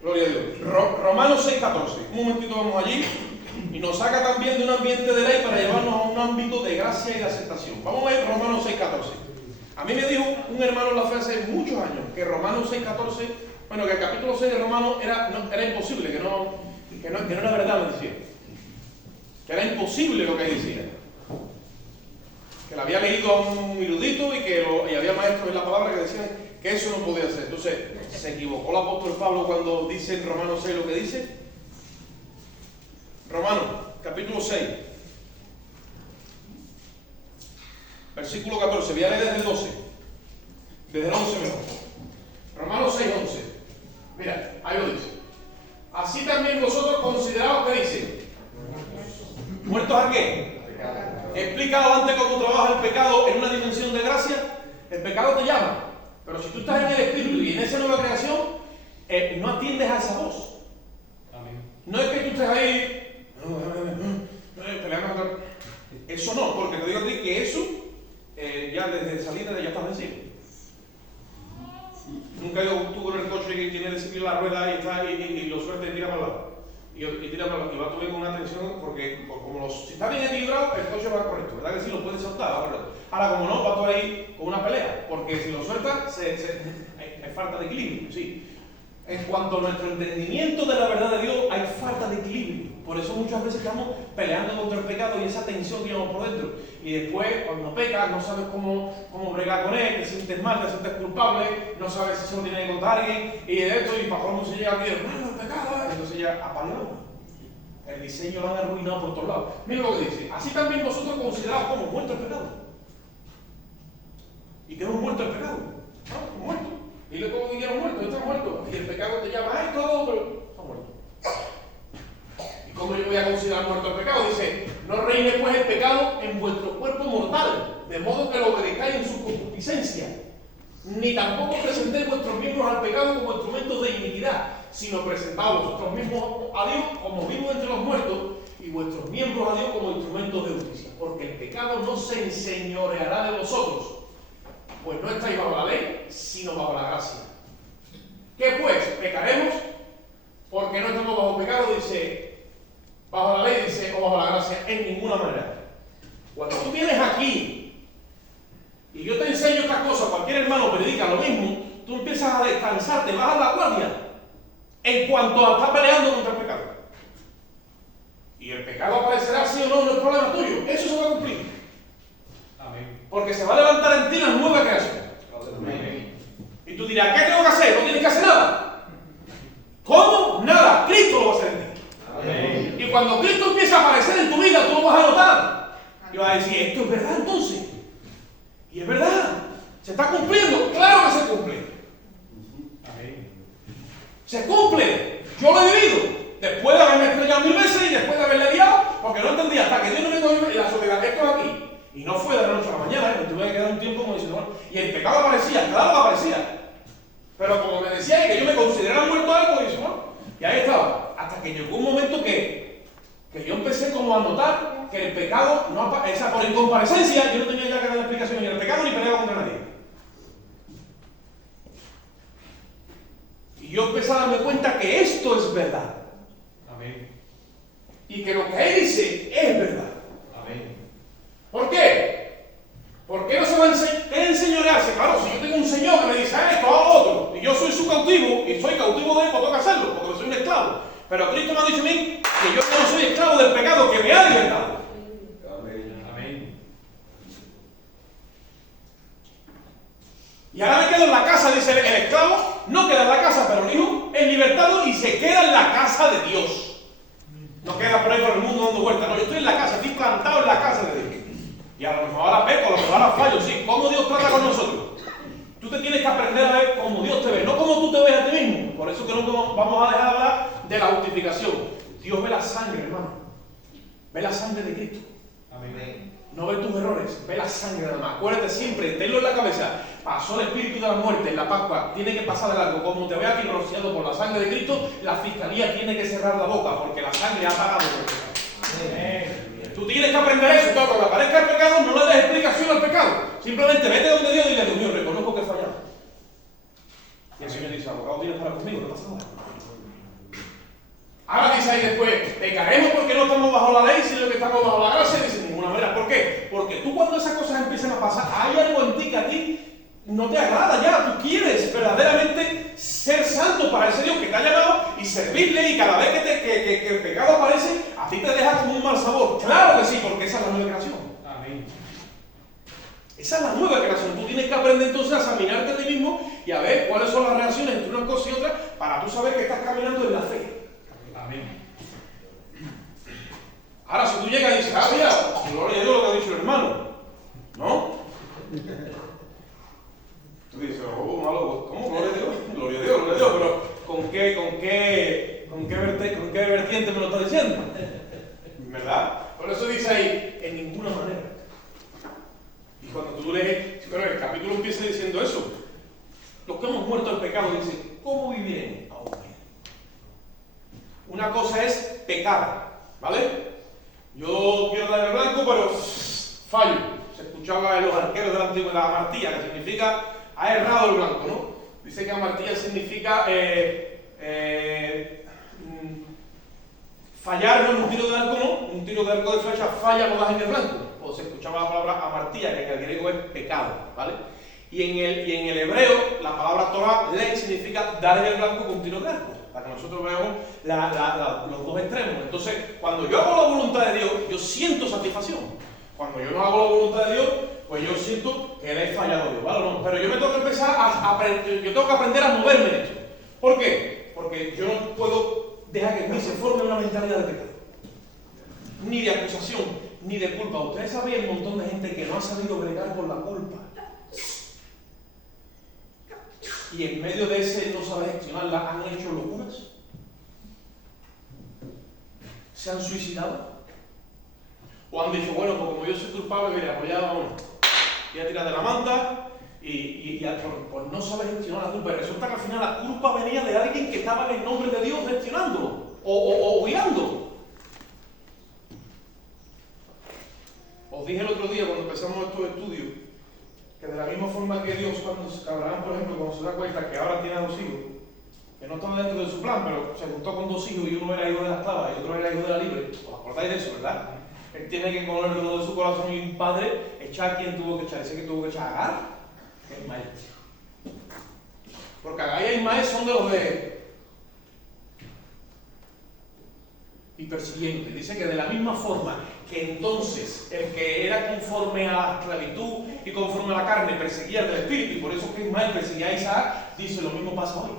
Gloria a Dios. Romanos 6:14. Un momentito vamos allí. Y nos saca también de un ambiente de ley para llevarnos a un ámbito de gracia y de aceptación. Vamos a ver Romanos 6:14. A mí me dijo un hermano en la fe hace muchos años que Romanos 6:14, bueno, que el capítulo 6 de Romanos era imposible, que no era verdad lo decía. Que era imposible lo que decía. Que lo había leído a un erudito y había maestros en la palabra que decían que eso no podía ser. Entonces, ¿se equivocó el apóstol Pablo cuando dice en Romanos 6 lo que dice? Romanos, capítulo 6, versículo 14. Voy a leer desde el 12. Desde el 11 mejor. Romanos 6, 11. Mira, ahí lo dice. Así también vosotros consideraos que dice. ¿Muertos a qué? He explicado antes cómo trabaja el pecado en una dimensión de gracia. El pecado te llama. Pero si tú estás en el Espíritu y en esa nueva creación, no atiendes a esa voz. Amén. No es que tú estés ahí peleando. Eso no, porque te digo a ti que eso ya desde salida ya está vencido. Nunca he ido tú con el coche que tiene desequilibrio la rueda y lo suelta y tira para el lado. Y tira para el lado. Y va a con una tensión porque como si está bien equilibrado, el coche va correcto. ¿Verdad que sí? Lo puedes soltar, ¿verdad? Ahora, como no, va por ahí con una pelea. Porque si lo suelta, hay falta de equilibrio. Sí. En cuanto a nuestro entendimiento de la verdad de Dios, hay falta de equilibrio. Por eso muchas veces estamos peleando contra el pecado y esa tensión que llevamos por dentro. Y después, cuando pecas, no sabes cómo bregar con él, te sientes mal, te sientes culpable, no sabes si se lo tiene que contar alguien, y de esto, y para cómo se llega aquí, hermano, el pecado, entonces ya apagado. El diseño lo han arruinado por todos lados. Mira lo que dice. Así también vosotros considerados como muertos al pecado. ¿Y qué hemos muerto al pecado? No, muerto. Dile cómo que quiero muerto, estás muerto. Y el pecado te llama, ¡ay, todo! Pero está muerto. ¿Y cómo yo voy a considerar muerto el pecado? Dice, no reine pues el pecado en vuestro cuerpo mortal, de modo que lo obedezcáis en su concupiscencia. Ni tampoco presentéis vuestros miembros al pecado como instrumentos de iniquidad, sino presentaos vosotros mismos a Dios como vivos entre los muertos y vuestros miembros a Dios como instrumentos de justicia. Porque el pecado no se enseñoreará de vosotros, pues no estáis bajo la ley, sino bajo la gracia. ¿Qué pues? ¿Pecaremos? Porque no estamos bajo pecado, dice, bajo la ley, dice, o bajo la gracia, en ninguna manera. Cuando tú vienes aquí y yo te enseño esta cosa, cualquier hermano predica lo mismo, tú empiezas a descansar, te bajas la guardia en cuanto a estar peleando contra el pecado. Y el pecado aparecerá sí o no, no es problema tuyo, eso se va a cumplir. Amén. Porque se va a levantar en ti la nueva creación. Amén. Y tú dirás, ¿qué tengo que hacer? No tienes que hacer nada. ¿Cómo? Nada. Cristo lo va a hacer en ti. Amén. Y cuando Cristo empieza a aparecer en tu vida, tú lo vas a notar. Y vas a decir, ¿esto es verdad entonces? Y es verdad. ¿Se está cumpliendo? Claro que se cumple. Amén. Se cumple. Yo lo he vivido. Después de haberme estrellado 1000 veces y después de haberle guiado, porque no entendía hasta que Dios no me cogió en la soledad. Esto es aquí. Y no fue de la noche a la mañana, me tuve que quedar un tiempo como diciendo, bueno, y el pecado aparecía, claro que aparecía. Pero como me decía que yo me consideraba muerto algo, y bueno, y ahí estaba. Hasta que llegó un momento que yo empecé como a notar que el pecado, no o sea, por incomparecencia, yo no tenía ya que dar explicación ni el pecado ni peleaba contra nadie. Y yo empecé a darme cuenta que esto es verdad. Amén. Y que lo que él dice es verdad. Amén. ¿Por qué? ¿Por qué no se va a enseñorearse? Claro, si yo tengo un señor que me dice esto, hago otro, y yo soy su cautivo, y soy cautivo de él, pues tengo que hacerlo, porque soy un esclavo. Pero Cristo me ha dicho a mí que yo no soy esclavo del pecado, que me ha libertado. Amén. Amén. Y ahora me quedo en la casa, dice el esclavo, no queda en la casa, pero el hijo es libertado y se queda en la casa de Dios. No queda por ahí por el mundo dando vueltas, no, yo estoy en la casa, estoy plantado en la casa de Dios. Y a lo mejor ahora peco, a lo mejor ahora fallo, sí. ¿Cómo Dios trata con nosotros? Tú te tienes que aprender a ver cómo Dios te ve, no como tú te ves a ti mismo. Por eso que no vamos a dejar de hablar de la justificación. Dios ve la sangre, hermano. Ve la sangre de Cristo. Amén. No ve tus errores, ve la sangre nada más. Acuérdate siempre, tenlo en la cabeza. Pasó el espíritu de la muerte en la Pascua, tiene que pasar de largo. Como te ve aquí rociado por la sangre de Cristo, la fiscalía tiene que cerrar la boca porque la sangre ha pagado por el pecado. Amén. Tú tienes que aprender eso, claro, cuando aparezca el pecado, no le des explicación al pecado. Simplemente vete donde Dios y dile, Dios mío, reconozco que he fallado. Y el Señor dice, abogado, tienes para conmigo, no pasa nada. Ahora dice ahí después, pecaremos porque no estamos bajo la ley, sino que estamos bajo la gracia. Dice, de ninguna manera. ¿Por qué? Porque tú cuando esas cosas empiezan a pasar, hay algo en ti que a ti no te agrada ya. Tú quieres verdaderamente ser santo para ese Dios que te ha llamado y servirle, y cada vez que el pecado aparece, a ti te deja como un mal sabor. Claro que sí, porque esa es la nueva creación. Amén. Esa es la nueva creación. Tú tienes que aprender entonces a examinarte a ti mismo y a ver cuáles son las reacciones entre una cosa y otra para tú saber que estás caminando en la fe. Amén. Ahora, si tú llegas y dices, mira, gloria a Dios lo que ha dicho el hermano, ¿no? Tú dices, malo, ¿cómo? Gloria a Dios, gloria a Dios, gloria a Dios, pero ¿con qué vertiente me lo está diciendo? ¿Verdad? Por eso dice ahí, en ninguna manera. Y cuando tú lees, pero el capítulo empieza diciendo eso, los que hemos muerto al pecado, dice, ¿cómo viviremos? Una cosa es pecar, ¿vale? Yo quiero dar el blanco, pero fallo. Se escuchaba en los arqueros de la antigua amartilla, que significa ha errado el blanco, ¿no? Dice que amartilla significa fallar, no en un tiro de arco, no. Un tiro de arco de flecha falla, no das en el blanco. O se escuchaba la palabra amartilla, que en el griego es pecado, ¿vale? Y en el hebreo, la palabra Torah, ley, significa dar en el blanco con un tiro de arco. Para que nosotros veamos los dos extremos. Entonces, cuando yo hago la voluntad de Dios, yo siento satisfacción. Cuando yo no hago la voluntad de Dios, pues yo siento que le he fallado a Dios, ¿vale? No, pero yo me tengo que empezar a aprender, yo tengo que aprender a moverme en esto. ¿Por qué? Porque yo no puedo dejar que en mí se forme una mentalidad de pecado. Ni de acusación, ni de culpa. Ustedes saben el montón de gente que no ha sabido bregar con la culpa. Y en medio de ese no saber gestionarla, han hecho locuras. Se han suicidado. O han dicho, bueno, pues como yo soy culpable, mira, pues ya vamos, voy a tirar de la manta y pues no saber gestionar la culpa. Y resulta que al final la culpa venía de alguien que estaba en el nombre de Dios gestionando o guiando. Os dije el otro día cuando empezamos estos estudios que de la misma forma que Dios, cuando Abraham, por ejemplo, cuando se da cuenta que ahora tiene 2 hijos, no estaba dentro de su plan, pero se juntó con dos hijos y uno era hijo de la esclava y otro era hijo de la libre. ¿Os acordáis de eso, verdad? Él tiene que con el dolor de su corazón y un padre echar a quien tuvo que echar. Dice que tuvo que echar a Agar, que es Ismael. Porque Agar y Ismael son de los de... y persiguiendo. Dice que de la misma forma que entonces el que era conforme a la esclavitud y conforme a la carne perseguía al del espíritu, y por eso que Ismael perseguía a Isaac, dice lo mismo pasa hoy.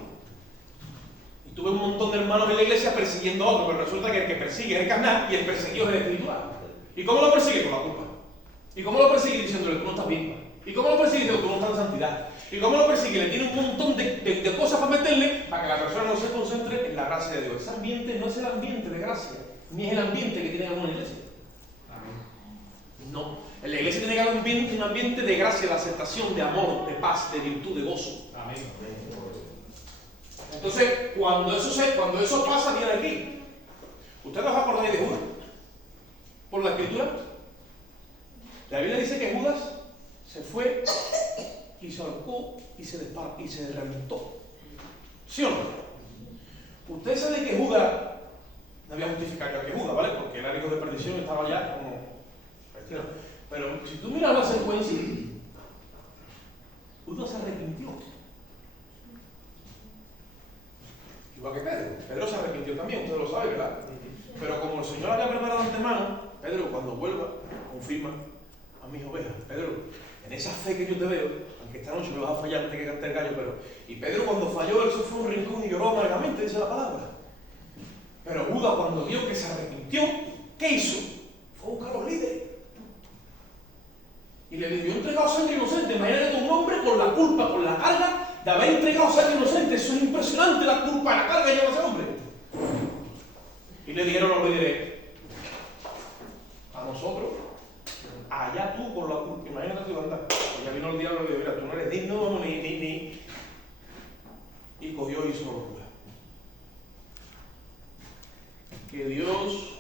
Y tuve un montón de hermanos en la iglesia persiguiendo a otro, pero resulta que el que persigue es el carnal y el perseguido es el espiritual. ¿Y cómo lo persigue? Con la culpa. ¿Y cómo lo persigue? Diciéndole tú no estás bien. ¿Y cómo lo persigue? Diciendo tú no estás en santidad. ¿Y cómo lo persigue? Le tiene un montón de cosas para meterle para que la persona no se concentre en la gracia de Dios. Ese ambiente no es el ambiente de gracia, ni es el ambiente que tiene alguna iglesia. No. En la iglesia tiene que haber un ambiente de gracia, de aceptación, de amor, de paz, de virtud, de gozo. Amén. Entonces, cuando eso pasa, viene aquí. ¿Ustedes os acordáis de Judas? Por la escritura. La Biblia dice que Judas se fue y se ahorcó y se reventó. ¿Sí o no? Ustedes saben que Judas, no voy a justificar que Judas, ¿vale? Porque era hijo de perdición y estaba ya como... Pero si tú miras la secuencia, Judas se arrepintió. Igual que Pedro. Pedro se arrepintió también, ustedes lo saben, ¿verdad? Pero como el Señor había preparado de antemano, Pedro, cuando vuelva, confirma a mis ovejas. Pedro, en esa fe que yo te veo, aunque esta noche me vas a fallar antes que cante el gallo, pero... Y Pedro cuando falló, él se fue a un rincón y lloró amargamente, dice la palabra. Pero Judas cuando vio que se arrepintió, ¿qué hizo? Fue a buscar a los líderes. Y le dijo, yo he entregado sangre inocente. Imagínate un hombre con la culpa, con la carga de haber entregado sangre inocente. Eso es impresionante, la culpa, la carga que lleva ese hombre. Y le dijeron a los líderes, a nosotros, allá tú con la culpa. Imagínate tú andar. Y ya vino el diablo y le dijo, mira, tú no eres digno ni. Y cogió y hizo una locura. Que Dios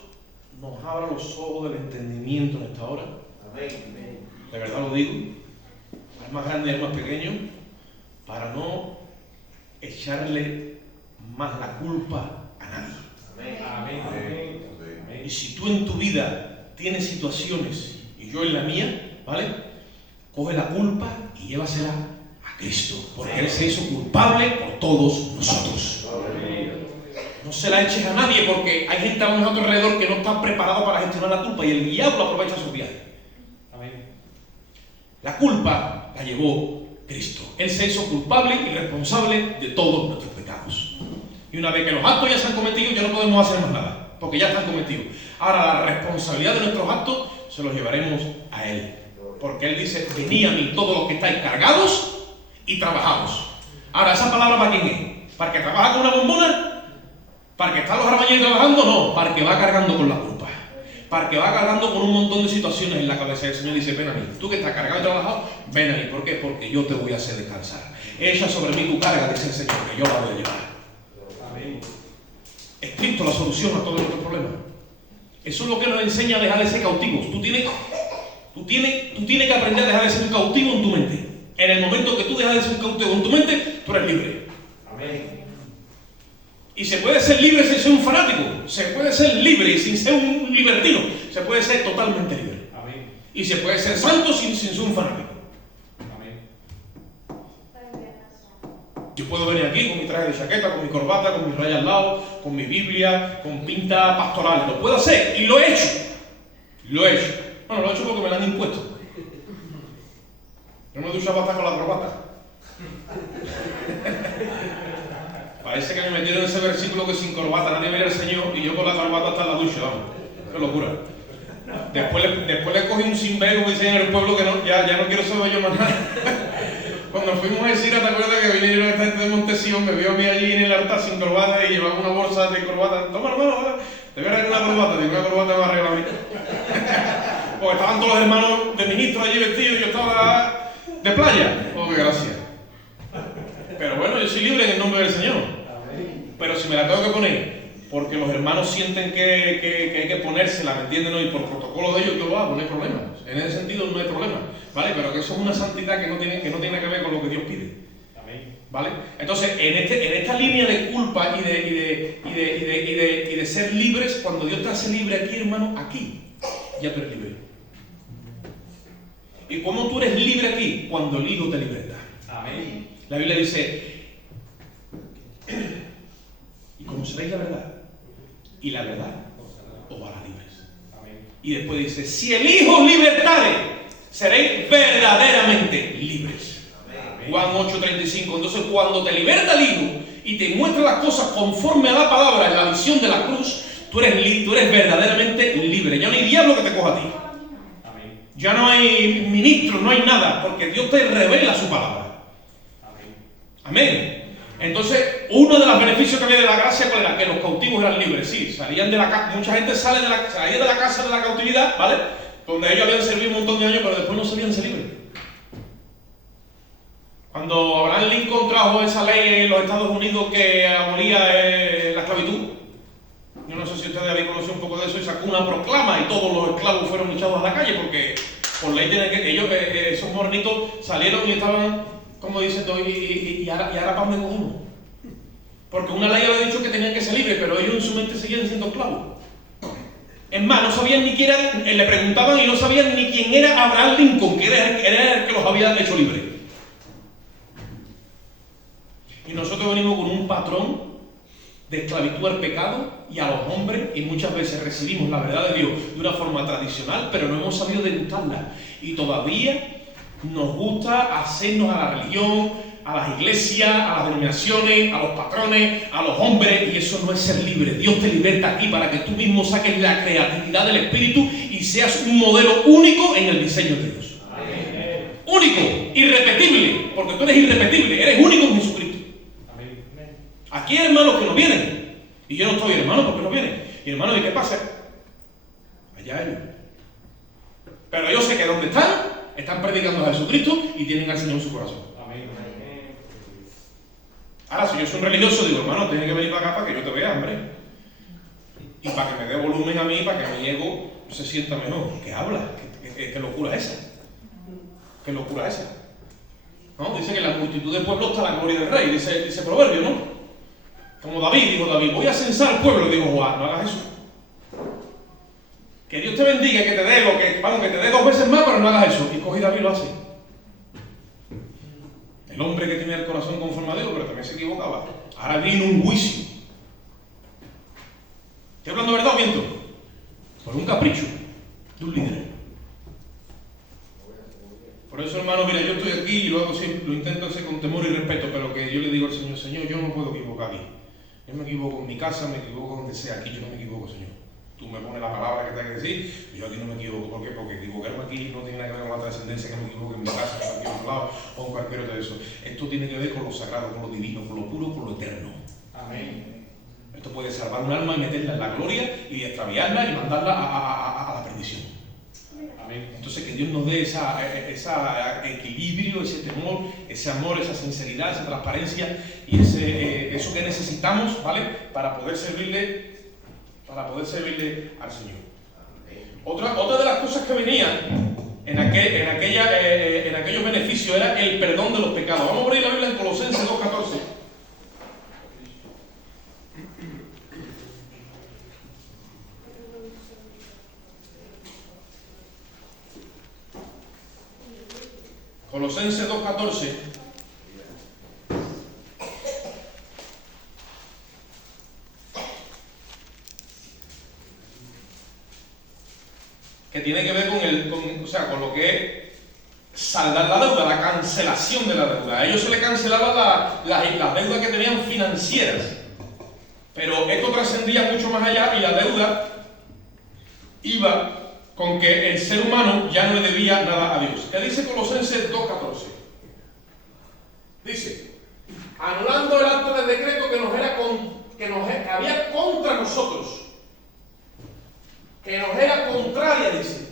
nos abra los ojos del entendimiento en esta hora. Amén. De verdad lo digo, es más grande y es más pequeño, para no echarle más la culpa a nadie. Amén. Amén. Y si tú en tu vida tienes situaciones, y yo en la mía, ¿vale? Coge la culpa y llévasela a Cristo, porque Él se hizo culpable por todos nosotros. No se la eches a nadie, porque hay gente a nuestro alrededor que no está preparada para gestionar la culpa y el diablo aprovecha su viaje. La culpa la llevó Cristo. Él se hizo culpable y responsable de todos nuestros pecados. Y una vez que los actos ya se han cometido, ya no podemos hacer más nada, porque ya están cometidos. Ahora la responsabilidad de nuestros actos se los llevaremos a Él. Porque Él dice, venid a mí todos los que estáis cargados y trabajados. Ahora, ¿esa palabra para quién es? ¿Para el que trabaja con una bombona? ¿Para el que está los albañiles trabajando? No, para el que va cargando con la culpa. Para que va cargando con un montón de situaciones en la cabeza. El Señor dice, ven a mí. Tú que estás cargado y trabajado, ven a mí. ¿Por qué? Porque yo te voy a hacer descansar. Echa sobre mí tu carga, dice el Señor, que yo la voy a llevar. Amén. Es Cristo la solución a todos nuestros problemas. Eso es lo que nos enseña a dejar de ser cautivos. Tú tienes que aprender a dejar de ser un cautivo en tu mente. En el momento que tú dejas de ser un cautivo en tu mente, tú eres libre. Amén. Y se puede ser libre sin ser un fanático. Se puede ser libre sin ser un libertino. Se puede ser totalmente libre. Amén. Y se puede ser santo sin ser un fanático. Amén. Yo puedo venir aquí con mi traje de chaqueta, con mi corbata, con mi raya al lado, con mi Biblia, con pinta pastoral. Lo puedo hacer y lo he hecho. Lo he hecho. Bueno, lo he hecho porque me lo han impuesto. No me ducho hasta con la corbata. Parece que me metieron ese versículo que sin corbata nadie ve al Señor y yo con la corbata hasta en la ducha, vamos. Qué locura. Después le cogí un sinvero, dicen en el pueblo, que no, ya no quiero saber yo más nada. Cuando fuimos a Esira, ¿te acuerdas que vinieron esta gente de Montesión? Me vio a mí allí en el altar sin corbata y llevaba una bolsa de corbata. Toma, hermano, te voy a regalar una corbata. Digo, una corbata me va a regalar a mí. Porque estaban todos los hermanos de ministros allí vestidos y yo estaba de playa. Oh, qué gracia. Pero bueno, yo soy libre en el nombre del Señor. Pero si me la tengo que poner porque los hermanos sienten que hay que ponérsela, ¿me entienden? Y por protocolo de ellos yo lo hago, no hay problema. En ese sentido no hay problema, ¿vale? Pero que eso es una santidad que no tiene que ver con lo que Dios pide. ¿Vale? Entonces, en esta línea de culpa y de ser libres, cuando Dios te hace libre aquí, hermano, aquí, ya tú eres libre. ¿Y cómo tú eres libre aquí? Cuando el Hijo te liberta. Amén. La Biblia dice, y conoceréis la verdad, y la verdad os hará libres. Amén. Y después dice, si el Hijo os libertare, seréis verdaderamente libres. Juan 8:35. Entonces, cuando te liberta el Hijo y te muestra las cosas conforme a la palabra, en la visión de la cruz, tú eres verdaderamente libre. Ya no hay diablo que te coja a ti. Amén. Ya no hay ministros, no hay nada, porque Dios te revela su palabra. Amén. Amén. Entonces, uno de los beneficios que había de la gracia, ¿cuál era? Que los cautivos eran libres. Sí, salían de la casa. Mucha gente salía de la casa de la cautividad, ¿vale? Donde ellos habían servido un montón de años, pero después no sabían ser libres. Cuando Abraham Lincoln trajo esa ley en los Estados Unidos que abolía la esclavitud, yo no sé si ustedes habéis conocido un poco de eso, y sacó una proclama y todos los esclavos fueron echados a la calle porque por ley tienen que ellos, esos morenitos salieron y estaban, como dice todo, y ahora ¿para dónde cogemos? Porque una ley había dicho que tenían que ser libres, pero ellos en su mente seguían siendo esclavos. Es más, no sabían ni quién era, le preguntaban y no sabían ni quién era Abraham Lincoln, que era el que los había hecho libres. Y nosotros venimos con un patrón de esclavitud al pecado y a los hombres, y muchas veces recibimos la verdad de Dios de una forma tradicional, pero no hemos sabido degustarla. Y todavía nos gusta hacernos a la religión, a las iglesias, a las denominaciones, a los patrones, a los hombres, y eso no es ser libre. Dios te liberta aquí para que tú mismo saques la creatividad del Espíritu y seas un modelo único en el diseño de Dios. Amén. Único, irrepetible, porque tú eres irrepetible, eres único en Jesucristo. Aquí hay hermanos que no vienen, y yo no estoy, hermano, porque no vienen. Y hermano, ¿y qué pasa? Allá ellos. Pero yo sé que donde están predicando a Jesucristo y tienen al Señor en su corazón. Amén. Ahora, si yo soy un religioso, digo, hermano, tienes que venir para acá para que yo te vea, hombre. Y para que me dé volumen a mí, para que mi ego se sienta mejor. ¿Qué habla? ¿Qué locura es esa? ¿Qué locura es esa? ¿No? Dice que en la multitud del pueblo está la gloria del rey, dice Proverbio, ¿no? Como dijo David, voy a censar al pueblo, le digo, Juan, no hagas eso. Que Dios te bendiga, que te dé que te dé 2 veces más, pero no hagas eso. Y coge David lo hace. El hombre que tenía el corazón conforme a Dios, pero también se equivocaba. Ahora vino un juicio. ¿Estoy hablando verdad o miento? Por un capricho de un líder. Por eso, hermano, mira, yo estoy aquí y lo hago siempre, lo intento hacer con temor y respeto, pero que yo le digo al Señor, Señor, yo no me puedo equivocar aquí. Yo me equivoco en mi casa, me equivoco donde sea, aquí yo no me equivoco, Señor. Tú me pones la palabra que tengo que decir, y yo aquí no me equivoco. ¿Por qué? Porque equivocarme aquí no tiene nada que ver con la trascendencia que me equivoque en mi casa, en cualquier otro lado, o en cualquier otro de eso. Esto tiene que ver con lo sagrado, con lo divino, con lo puro, con lo eterno. Amén. Esto puede salvar un alma y meterla en la gloria y extraviarla y mandarla a la perdición. Amén. Entonces, que Dios nos dé ese equilibrio, ese temor, ese amor, esa sinceridad, esa transparencia y eso que necesitamos, ¿vale? Para poder servirle al Señor. Otra de las cosas que venían en aquellos beneficios era el perdón de los pecados. Vamos a abrir la Biblia en Colosenses 2:14. Colosenses 2:14. Que tiene que ver con lo que es saldar la deuda, la cancelación de la deuda. A ellos se les cancelaba las deudas que tenían financieras. Pero esto trascendía mucho más allá y la deuda iba con que el ser humano ya no le debía nada a Dios. ¿Qué dice Colosenses 2:14? Dice, anulando el acto de decreto que había contra nosotros, que nos era contraria, dice,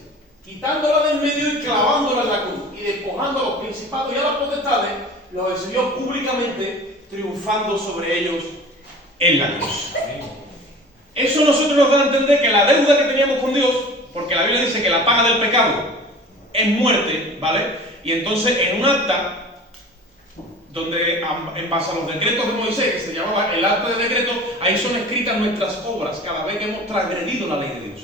quitándola del medio y clavándola en la cruz, y despojando a los principados y a las potestades, los exhibió públicamente, triunfando sobre ellos en la cruz. Eso a nosotros nos da a entender que la deuda que teníamos con Dios, porque la Biblia dice que la paga del pecado es muerte, ¿vale? Y entonces en un acta donde en base a los decretos de Moisés, que se llamaba el acta de decreto, ahí son escritas nuestras obras cada vez que hemos transgredido la ley de Dios.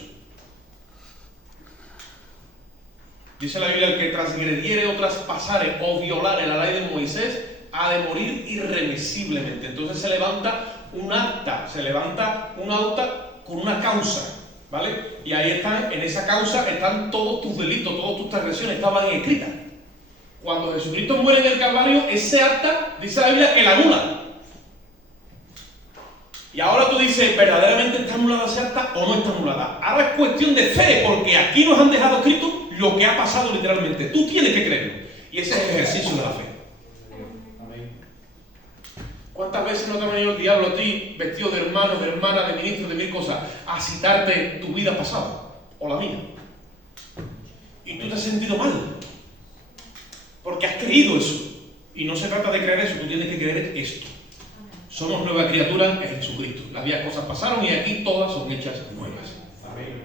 Dice la Biblia: el que transgrediere o traspasare o violare la ley de Moisés ha de morir irremisiblemente. Entonces se levanta un acta, con una causa, ¿vale? Y ahí están, en esa causa están todos tus delitos, todas tus transgresiones, estaban escritas. Cuando Jesucristo muere en el Calvario, ese acta, dice la Biblia, que la anula. Y ahora tú dices, ¿verdaderamente está anulada ese acta o no está anulada? Ahora es cuestión de fe, porque aquí nos han dejado escrito lo que ha pasado literalmente. Tú tienes que creerlo. Y ese es el ejercicio de la fe. Amén. ¿Cuántas veces no te ha venido el diablo a ti, vestido de hermano, de hermana, de ministro, de mil cosas, a citarte tu vida pasada o la mía? Y tú te has sentido mal, porque has creído eso. Y no se trata de creer eso, tú tienes que creer esto. Somos nueva criatura en Jesucristo. Las viejas cosas pasaron y aquí todas son hechas nuevas. Amén.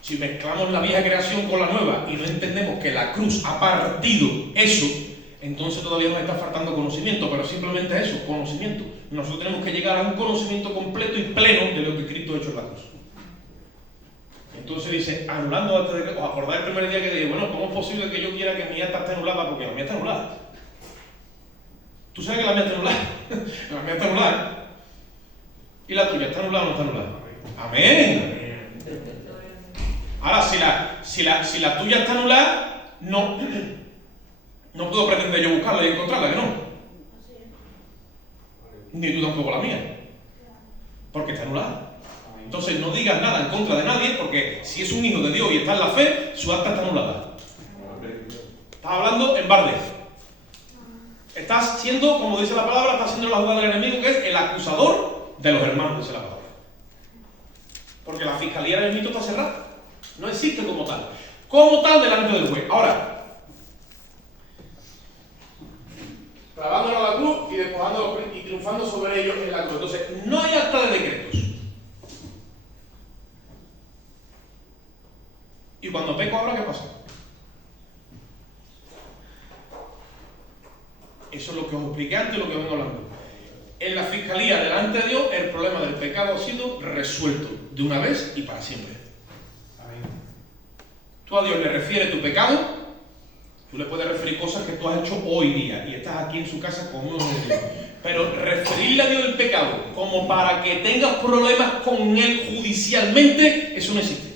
Si mezclamos la vieja creación con la nueva y no entendemos que la cruz ha partido eso, entonces todavía nos está faltando conocimiento, pero simplemente eso, conocimiento. Nosotros tenemos que llegar a un conocimiento completo y pleno de lo que Cristo ha hecho en la cruz. Entonces dice, anulando este decreto. ¿Os acordáis el primer día que dije, bueno, ¿cómo es posible que yo quiera que mi acta esté anulada? Porque la mía está anulada. ¿Tú sabes que la mía está anulada? La mía está anulada. ¿Y la tuya está anulada o no está anulada? Amén. Ahora, si la tuya está anulada, no puedo pretender yo buscarla y encontrarla, que no. Ni tú tampoco la mía. Porque está anulada. Entonces no digas nada en contra de nadie, porque si es un hijo de Dios y está en la fe, su acta está anulada. Estás hablando en barde. Estás siendo, como dice la palabra, estás siendo la jugada del enemigo, que es el acusador de los hermanos, dice la palabra. Porque la fiscalía del mito está cerrada. No existe como tal. Como tal delante del juez. Ahora, clavándolo a la cruz y despojándolo y triunfando sobre ellos en la cruz. Entonces, no hay acta de decretos. Y cuando peco ahora, ¿qué pasa? Eso es lo que os expliqué antes y lo que vengo hablando. En la fiscalía delante de Dios, el problema del pecado ha sido resuelto de una vez y para siempre. Amén. Tú a Dios le refieres tu pecado, tú le puedes referir cosas que tú has hecho hoy día y estás aquí en su casa con uno de Dios. Pero referirle a Dios el pecado como para que tengas problemas con él judicialmente, eso no existe.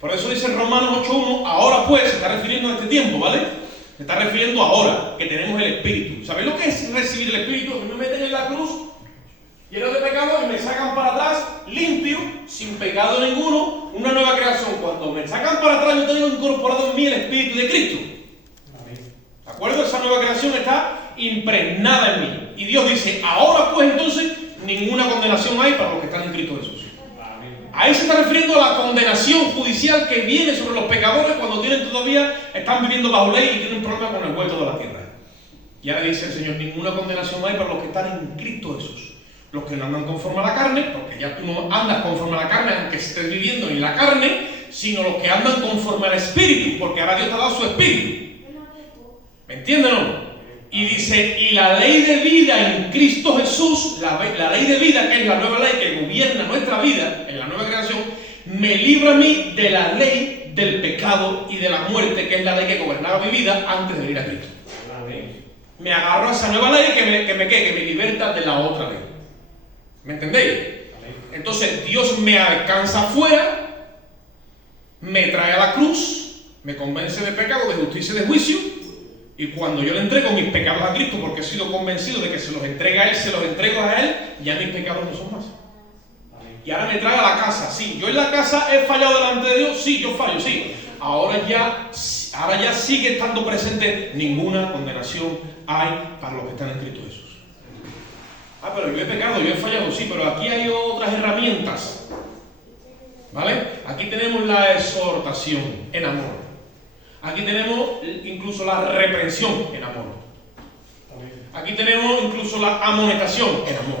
Por eso dice Romanos 8.1, ahora pues, se está refiriendo a este tiempo, ¿vale? Se está refiriendo ahora que tenemos el Espíritu. ¿Sabéis lo que es recibir el Espíritu? Que me meten en la cruz, lleno de pecado, y me sacan para atrás, limpio, sin pecado ninguno, una nueva creación. Cuando me sacan para atrás, yo tengo incorporado en mí el Espíritu de Cristo. ¿De acuerdo? Esa nueva creación está impregnada en mí. Y Dios dice, ahora pues entonces, ninguna condenación hay para los que están en Cristo Jesús. Ahí se está refiriendo a la condenación judicial que viene sobre los pecadores cuando están viviendo bajo ley y tienen problemas con el vuelto de la tierra. Y ahora dice el Señor, ninguna condenación hay para los que están en Cristo Jesús. Los que no andan conforme a la carne, porque ya tú no andas conforme a la carne, aunque estés viviendo en la carne, sino los que andan conforme al Espíritu, porque ahora Dios te ha dado su Espíritu. ¿Me entienden o no? Y dice, y la ley de vida en Cristo Jesús, la ley de vida, que es la nueva ley que gobierna nuestra vida, en la nueva creación, me libra a mí de la ley del pecado y de la muerte, que es la ley que gobernaba mi vida antes de venir a Cristo. Amén. Me agarro a esa nueva ley que me liberta de la otra ley. ¿Me entendéis? Amén. Entonces Dios me alcanza afuera, me trae a la cruz, me convence de pecado, de justicia y de juicio. Y cuando yo le entrego mis pecados a Cristo, porque he sido convencido de que se los entrega a Él, se los entrego a Él, ya mis pecados no son más. Amén. Y ahora me trae a la casa. Sí, yo en la casa he fallado delante de Dios. Sí, yo fallo, sí. Ahora ya sigue estando presente. Ninguna condenación hay para los que están en Cristo Jesús. Ah, pero yo he pecado, yo he fallado, sí, pero aquí hay otras herramientas. ¿Vale? Aquí tenemos la exhortación en amor. Aquí tenemos incluso la reprensión en amor. Aquí tenemos incluso la amonestación en amor.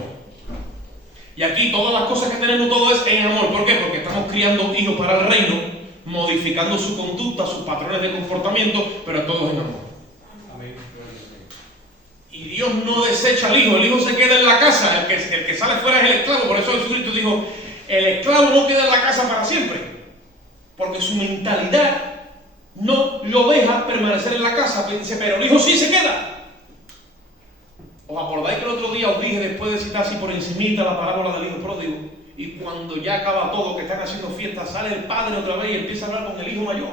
Y aquí todas las cosas que tenemos, todo es en amor. ¿Por qué? Porque estamos criando hijos para el reino, modificando su conducta, sus patrones de comportamiento, pero todos en amor. Amén. Y Dios no desecha al hijo, el hijo se queda en la casa, el que sale fuera es el esclavo. Por eso Jesucristo dijo, el esclavo no queda en la casa para siempre, porque su mentalidad no lo deja permanecer en la casa. Dice, pero el hijo sí se queda. ¿Os acordáis que el otro día os dije, después de citar así por encimita la parábola del hijo pródigo, y cuando ya acaba todo, que están haciendo fiesta, sale el padre otra vez y empieza a hablar con el hijo mayor?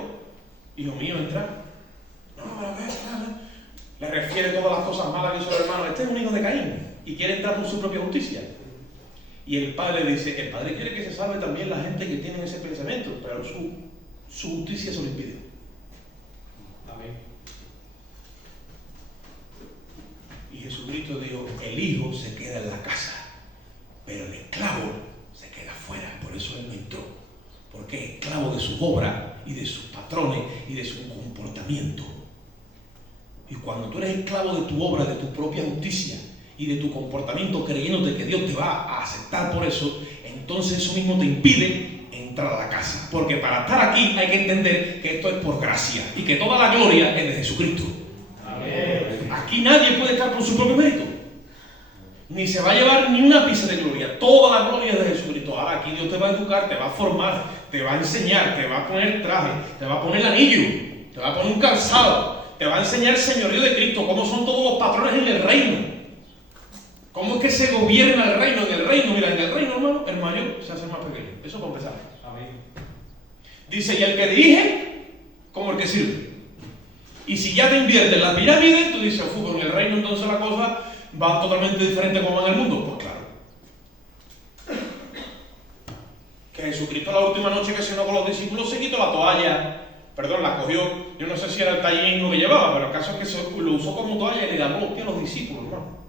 Hijo mío, entra. No, pero a ver, le refiere todas las cosas malas que hizo el hermano. Este es un hijo de Caín y quiere entrar por su propia justicia. Y el padre dice, el padre quiere que se salve también la gente que tiene ese pensamiento, pero su justicia se lo impide. Amén. Y Jesucristo dijo, el hijo se queda en la casa, pero el esclavo se queda fuera. Por eso él no entró, porque es esclavo de su obra y de sus patrones y de su comportamiento. Y cuando tú eres esclavo de tu obra, de tu propia justicia y de tu comportamiento, creyéndote que Dios te va a aceptar por eso, entonces eso mismo te impide entrar a la casa. Porque para estar aquí hay que entender que esto es por gracia y que toda la gloria es de Jesucristo. Amén. Aquí nadie puede estar por su propio mérito, ni se va a llevar ni una pizca de gloria. Toda la gloria es de Jesucristo. Ahora aquí Dios te va a educar, te va a formar, te va a enseñar, te va a poner traje, te va a poner el anillo, te va a poner un calzado, te va a enseñar el señorío de Cristo, cómo son todos los patrones en el reino, cómo es que se gobierna el reino. En el reino, mira, en el reino, hermano, el mayor se hace más pequeño. Eso para empezar. Amén. Dice, y el que dirige, como el que sirve. Y si ya te inviertes en la pirámide, tú dices, en el reino entonces la cosa va totalmente diferente como va en el mundo. Pues claro. Que Jesucristo la última noche que cenó con los discípulos se quitó la toalla, la cogió, yo no sé si era el tallín que llevaba, pero el caso es que lo usó como toalla y le lavó los pies a los discípulos, hermano.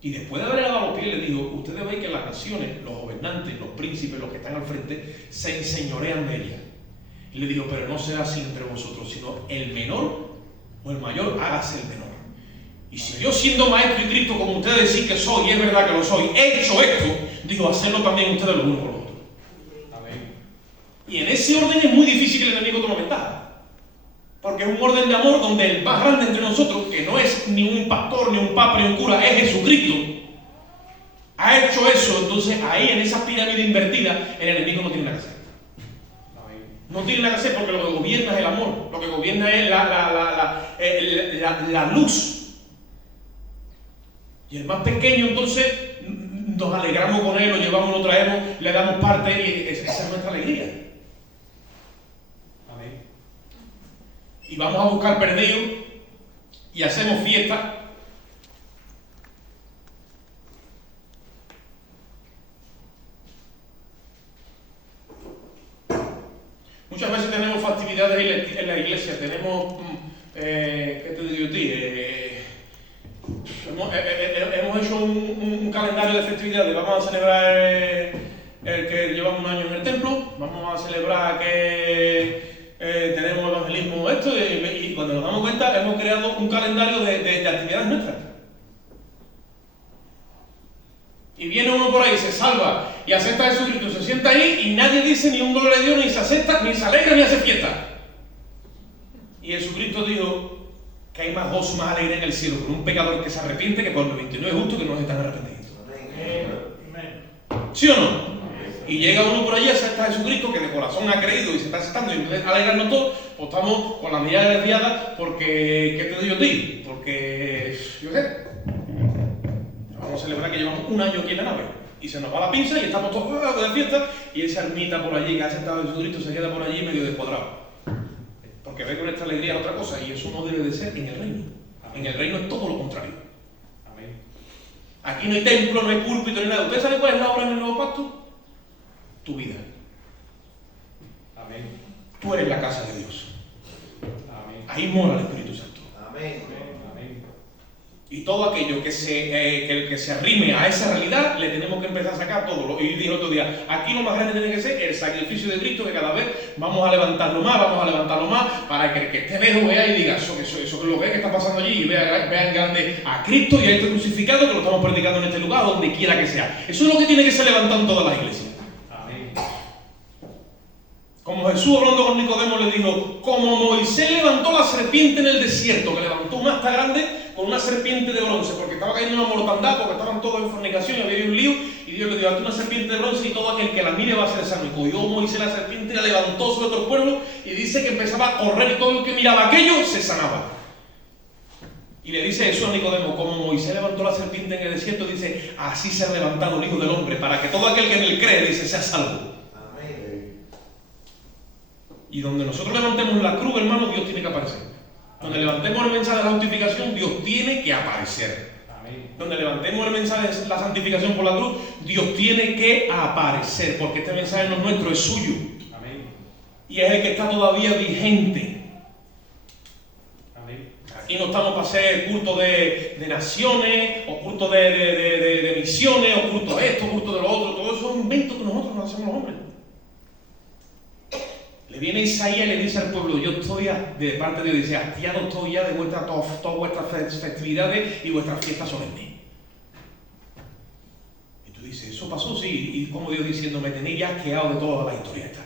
Y después de haberle lavado los pies, le dijo, ustedes ven que las naciones, los gobernantes, los príncipes, los que están al frente, se enseñorean de ellas. Y le dijo, pero no será así entre vosotros, sino el menor o el mayor, hágase el menor. Y si yo, siendo maestro y Cristo, como ustedes decís que soy, y es verdad que lo soy, he hecho esto, digo, hacerlo también ustedes los unos con los otros. Amén. Y en ese orden es muy difícil que el enemigo tome ventaja. Porque es un orden de amor donde el más grande entre nosotros, que no es ni un pastor, ni un papa, ni un cura, es Jesucristo, ha hecho eso. Entonces ahí, en esa pirámide invertida, el enemigo no tiene nada que hacer. No tiene nada que hacer, porque lo que gobierna es el amor, lo que gobierna es la luz. Y el más pequeño, entonces, nos alegramos con él, lo llevamos, lo traemos, le damos parte, y esa es nuestra alegría. Amén. Y vamos a buscar perdidos y hacemos fiesta. Muchas veces tenemos festividades en la iglesia, tenemos, ¿qué te digo a ti? Hemos hecho un calendario de festividades. Vamos a celebrar el que llevamos un año en el templo, vamos a celebrar que tenemos evangelismo, y cuando nos damos cuenta hemos creado un calendario de actividades nuestras. Y viene uno por ahí, se salva y acepta a Jesucristo, se sienta ahí y nadie dice ni un gloria a Dios, ni se acepta, ni se alegra, ni hace fiesta. Y Jesucristo dijo que hay más gozo, más alegría en el cielo por un pecador que se arrepiente que por 99 justos que no se están arrepentidos. ¿Sí o no? Y llega uno por allí, acepta a Jesucristo, que de corazón ha creído y se está aceptando, y entonces alegrarnos todos, pues estamos con la mirada desviada, porque, ¿qué te digo a ti? Porque, yo qué sé, vamos a celebrar que llevamos un año aquí en la nave, y se nos va la pinza y estamos todos de fiesta, y esa ermita por allí que ha aceptado a Jesucristo se queda por allí medio descuadrado. Porque ve que nuestra alegría es otra cosa, y eso no debe de ser en el reino. En el reino es todo lo contrario. Amén. Aquí no hay templo, no hay púlpito, ni nada. ¿Ustedes saben cuál es la obra en el nuevo pacto? Tu vida. Amén. Tú eres la casa de Dios. Amén. Ahí mora el Espíritu Santo. Amén. Amén. Y todo aquello que se arrime a esa realidad, le tenemos que empezar a sacar todo. Y dije el otro día, aquí lo más grande tiene que ser el sacrificio de Cristo, que cada vez vamos a levantarlo más, para que el que esté lejos vea y diga, eso que lo ve que está pasando allí, y vean grande a Cristo y a este crucificado, que lo estamos predicando en este lugar, donde quiera que sea. Eso es lo que tiene que ser levantado en todas las iglesias. Amén. Como Jesús hablando con Nicodemo le dijo, como Moisés levantó la serpiente en el desierto, que levantó una hasta grande con una serpiente de bronce, porque estaba cayendo una mortandad, porque estaban todos en fornicación y había un lío, y Dios le dio, hazte una serpiente de bronce y todo aquel que la mire va a ser sano. Y cogió Moisés la serpiente y la levantó sobre todo el pueblo, y dice que empezaba a correr y todo el que miraba aquello se sanaba. Y le dice eso a Nicodemo, como Moisés levantó la serpiente en el desierto, dice, así se ha levantado el Hijo del Hombre, para que todo aquel que en él cree, dice, sea salvo. Y donde nosotros levantemos la cruz, hermano, Dios tiene que aparecer. Donde levantemos el mensaje de la justificación, Dios tiene que aparecer. Amén. Donde levantemos el mensaje de la santificación por la cruz, Dios tiene que aparecer, porque este mensaje no es nuestro, es suyo. Amén. Y es el que está todavía vigente. Amén. Aquí no estamos para hacer culto de naciones, o culto de misiones, o culto de esto, culto de lo otro. Todo eso es un invento que nosotros nos hacemos los hombres. Le viene Isaías y le dice al pueblo, yo estoy de parte de Dios, dice, hastiado estoy ya de todas vuestras festividades y vuestras fiestas solemnes. Y tú dices, ¿eso pasó? Sí. Y como Dios diciendo, me tenéis ya asqueado de toda la historia esta.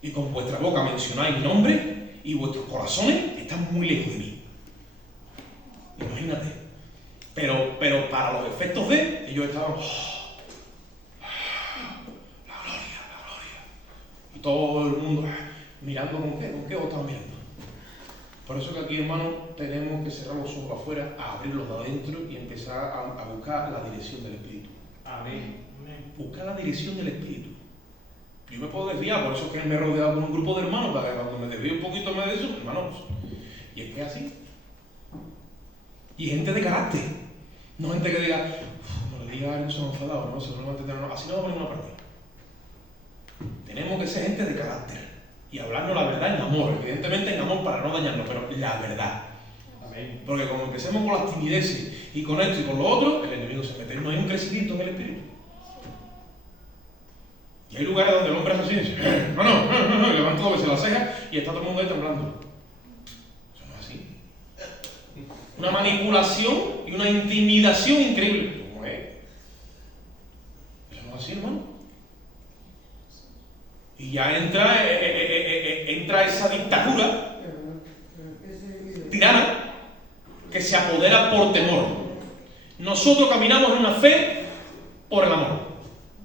Y con vuestra boca mencionáis mi nombre y vuestros corazones están muy lejos de mí. Imagínate. Pero para los efectos de, ellos estaban... Y todo el mundo mirando con qué os están mirando. Por eso que aquí, hermano, tenemos que cerrar los ojos afuera, a abrirlos de adentro y empezar a buscar la dirección del Espíritu. Amén. Buscar la dirección del Espíritu. Yo me puedo desviar, por eso es que me he rodeado con un grupo de hermanos, para que cuando me desvíe un poquito más de eso, hermanos. Y es que es así. Y gente de carácter. No gente que diga, no le diga algo, se nos ha enfadado, no, seguramente no, así no vamos a ninguna parte. Tenemos que ser gente de carácter y hablarnos la verdad en amor, evidentemente en amor para no dañarnos, pero la verdad. Amén. Porque Como empecemos con las timideces y con esto y con lo otro, el enemigo se mete. No hay un crecimiento en el espíritu. Y hay lugares donde el hombre es así, y dice, no, y levanta dos veces la ceja y está todo el mundo ahí temblando. Eso no es así. Una manipulación y una intimidación increíble. ¿Cómo es? Eso no es así, hermano. Y ya entra esa dictadura tirana que se apodera por temor. Nosotros caminamos en una fe por el amor.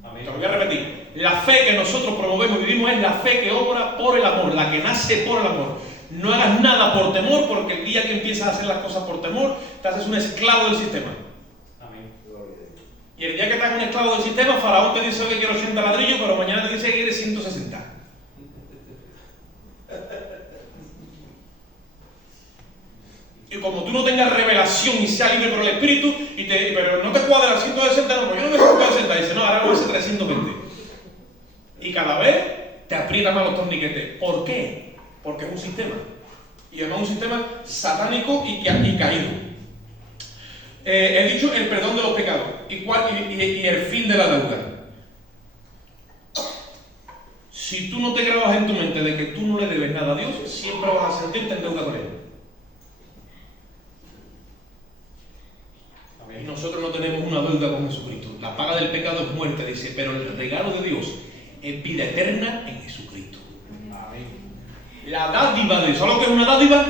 Amén. Te lo voy a repetir. La fe que nosotros promovemos y vivimos es la fe que obra por el amor, la que nace por el amor. No hagas nada por temor, porque el día que empiezas a hacer las cosas por temor, te haces un esclavo del sistema. Y el día que estás un esclavo del sistema, Faraón te dice que quiere 80 ladrillos, pero mañana te dice que quiere 160. Y como tú no tengas revelación y seas libre por el Espíritu, pero no te cuadra 160, no, pues yo no me 160, dice, no, ahora voy a hacer 320. Y cada vez te aprieta más los torniquetes. ¿Por qué? Porque es un sistema. Y además un sistema satánico y caído. He dicho el perdón de los pecados y el fin de la deuda. Si tú no te grabas en tu mente de que tú no le debes nada a Dios, siempre vas a sentirte en deuda con Él. Y nosotros no tenemos una deuda con Jesucristo. La paga del pecado es muerte, dice, pero el regalo de Dios es vida eterna en Jesucristo. Amén. La dádiva de Dios, ¿sabes lo que es una dádiva?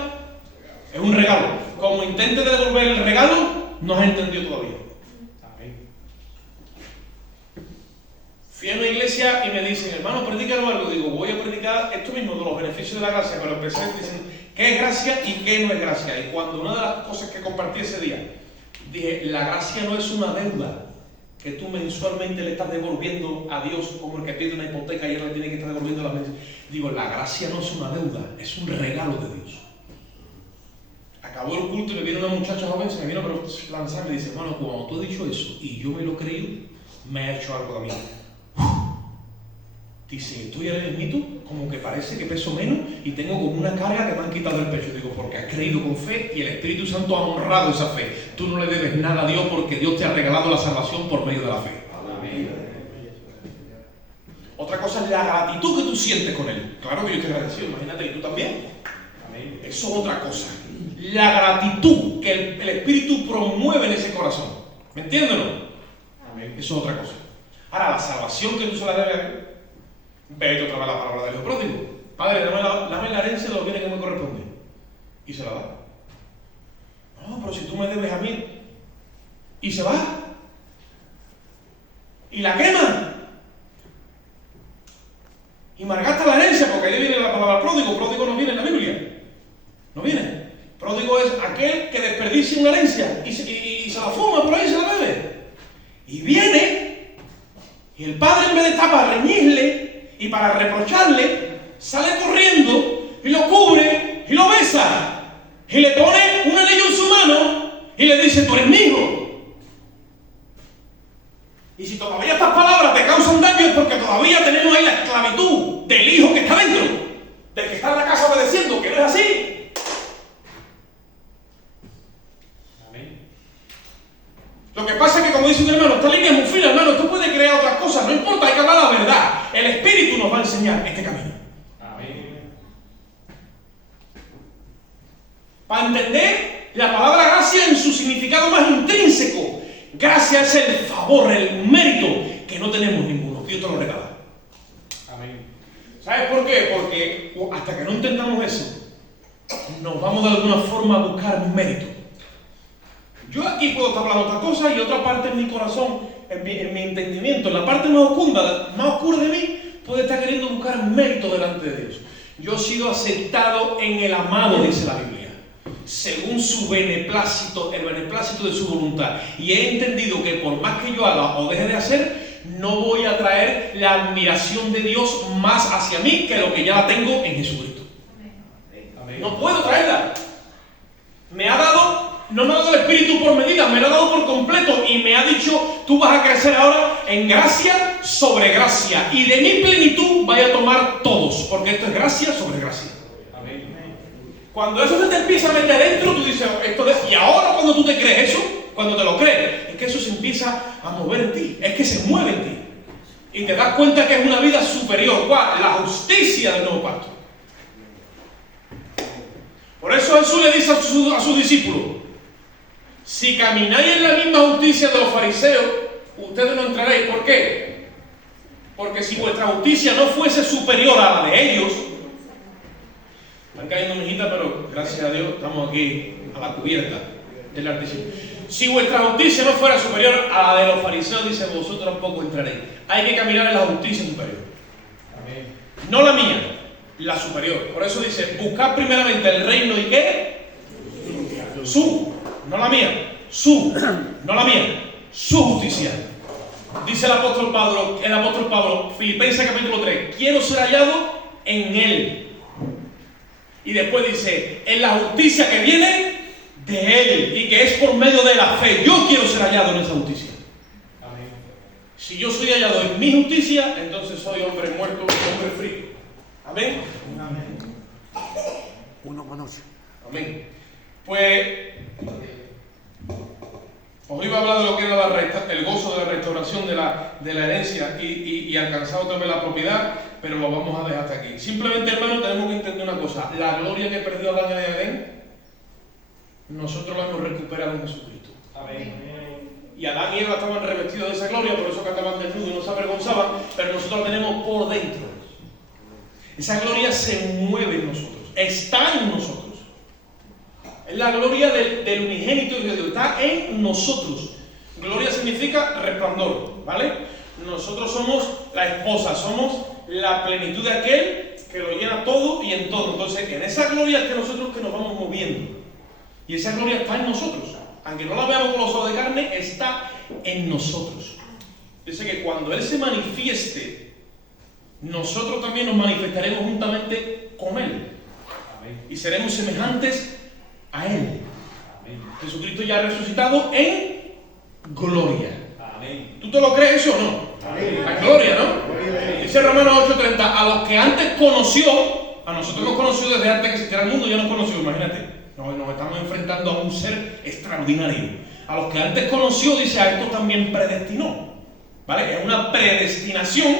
Es un regalo. Como intentes devolver el regalo, no has entendido todavía. Amén. Fui a una iglesia y me dicen, hermano, predícalo algo. Digo, voy a predicar esto mismo de los beneficios de la gracia, pero empecé diciendo qué es gracia y qué no es gracia. Y cuando una de las cosas que compartí ese día, dije, la gracia no es una deuda que tú mensualmente le estás devolviendo a Dios como el que pide una hipoteca y él le tiene que estar devolviendo la mensualidad. Digo, la gracia no es una deuda, es un regalo de Dios. Acabó el culto y me viene una muchacha joven, se me vino a lanzar y me dice, hermano, cuando tú has dicho eso y yo me lo creí, me ha hecho algo también. Dice, estoy ahora mismo, como que parece que peso menos y tengo como una carga que me han quitado del pecho. Digo, porque has creído con fe y el Espíritu Santo ha honrado esa fe. Tú no le debes nada a Dios porque Dios te ha regalado la salvación por medio de la fe. Amén. Otra cosa es la gratitud que tú sientes con Él. Claro que yo estoy agradecido, imagínate, y tú también. Amén. Eso es otra cosa. La gratitud que el Espíritu promueve en ese corazón. ¿Me entienden o no? Amén. Eso es otra cosa. Ahora, la salvación que tú se la debes a Dios, vete otra vez la palabra del hijo pródigo. Padre, dame la herencia de los bienes que me corresponde. Y se la da. No, pero si tú me debes a mí. Y se va. Y la quema. Y malgasta la herencia, porque ahí viene la palabra pródigo. Pródigo no viene en la Biblia. No viene. Pródigo es aquel que desperdicia una herencia y se la fuma por ahí, se la bebe. Y viene, y el padre, en vez de estar para reñirle y para reprocharle, sale corriendo y lo cubre y lo besa. Y le pone un anillo en su mano y le dice: tú eres mi hijo. Y si todavía estas palabras te causan daño, es porque todavía tenemos ahí la esclavitud del hijo que está dentro, del que está en la casa obedeciendo, que no es así. Lo que pasa es que, como dice un hermano, esta línea es muy fina, hermano, tú puedes crear otras cosas, no importa, hay que hablar la verdad. El Espíritu nos va a enseñar este camino. Amén. Para entender la palabra gracia en su significado más intrínseco. Gracia es el favor, el mérito que no tenemos ninguno. Dios te lo regala. Amén. ¿Sabes por qué? Porque hasta que no entendamos eso, nos vamos de alguna forma a buscar mérito. Yo aquí puedo estar hablando otra cosa y otra parte en mi corazón, en mi entendimiento, en la parte más oscura de mí, puede estar queriendo buscar mérito delante de Dios. Yo he sido aceptado en el amado, dice la Biblia, según su beneplácito, el beneplácito de su voluntad. Y he entendido que por más que yo haga o deje de hacer, no voy a traer la admiración de Dios más hacia mí que lo que ya la tengo en Jesucristo. Amén. No puedo traerla. No me ha dado el Espíritu por medida, me lo ha dado por completo y me ha dicho: tú vas a crecer ahora en gracia sobre gracia y de mi plenitud vaya a tomar todos, porque esto es gracia sobre gracia. Amén. Cuando eso se te empieza a meter dentro, tú dices: y ahora cuando tú te crees eso, cuando te lo crees, es que eso se empieza a mover en ti, es que se mueve en ti y te das cuenta que es una vida superior. ¿Cuál? La justicia del nuevo pacto. Por eso Jesús le dice a sus discípulos: si camináis en la misma justicia de los fariseos, ustedes no entraréis. ¿Por qué? Porque si vuestra justicia no fuese superior a la de ellos, están cayendo mijitas, pero gracias a Dios estamos aquí a la cubierta del Altísimo. Si vuestra justicia no fuera superior a la de los fariseos, dice, vosotros tampoco entraréis. Hay que caminar en la justicia superior. Amén. No la mía, la superior. Por eso dice: buscad primeramente el reino y ¿qué? Su. No la mía, no la mía, su justicia. Dice el apóstol Pablo, Filipenses capítulo 3, quiero ser hallado en él. Y después dice: en la justicia que viene de él y que es por medio de la fe. Yo quiero ser hallado en esa justicia. Amén. Si yo soy hallado en mi justicia, entonces soy hombre muerto, hombre frío. Amén. Amén. Amén. Pues os iba a hablar de lo que era el gozo de la restauración de la herencia y alcanzar otra vez la propiedad, pero lo vamos a dejar hasta aquí. Simplemente, hermano, tenemos que entender una cosa: la gloria que perdió Adán en el Edén, nosotros la hemos recuperado en Jesucristo. Amén. Y Adán y Eva estaban revestidos de esa gloria, por eso cantaban desnudos y no se avergonzaban, pero nosotros la tenemos por dentro. Esa gloria se mueve en nosotros, está en nosotros. Es la gloria del unigénito de Dios, está en nosotros. Gloria significa resplandor, ¿vale? Nosotros somos la esposa, somos la plenitud de aquel que lo llena todo y en todo. Entonces, en esa gloria es que nosotros que nos vamos moviendo. Y esa gloria está en nosotros. Aunque no la veamos con los ojos de carne, está en nosotros. Dice que cuando Él se manifieste, nosotros también nos manifestaremos juntamente con Él. Amén. Y seremos semejantes a Él. Amén. Jesucristo ya ha resucitado en gloria. Amén. ¿Tú te lo crees eso o no? Amén. La gloria, ¿no? Dice Romanos 8:30, a los que antes conoció, a nosotros nos conoció desde antes que existiera el mundo, ya nos conoció, imagínate. Nos estamos enfrentando a un ser extraordinario. A los que antes conoció, dice, a estos también predestinó. ¿Vale? Es una predestinación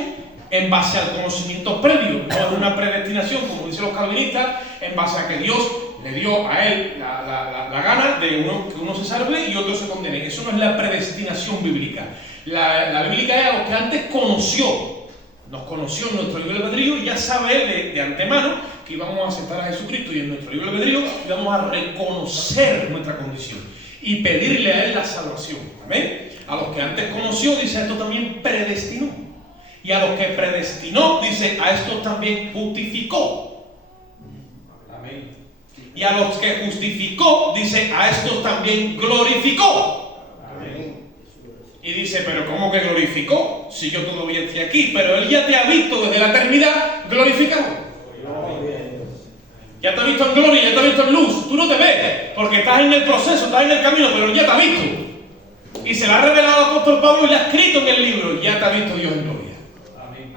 en base al conocimiento previo. No es una predestinación, como dicen los calvinistas, en base a que Dios le dio a él la gana de que uno se salve y otro se condene. Eso no es la predestinación bíblica. La bíblica es a los que antes conoció. Nos conoció en nuestro libre albedrío y ya sabe de antemano que íbamos a aceptar a Jesucristo y en nuestro libre albedrío íbamos a reconocer nuestra condición y pedirle a Él la salvación. Amén. A los que antes conoció, dice, a estos también predestinó. Y a los que predestinó, dice, a estos también justificó. Amén. Y a los que justificó, dice, a estos también glorificó. Amén. Y dice, pero ¿cómo que glorificó? Si yo todavía estoy aquí, pero Él ya te ha visto desde la eternidad glorificado. Ya te ha visto en gloria, ya te ha visto en luz. Tú no te ves, porque estás en el proceso, estás en el camino, pero Él ya te ha visto. Y se la ha revelado al apóstol Pablo y la ha escrito en el libro. Ya te ha visto Dios en gloria. Amén.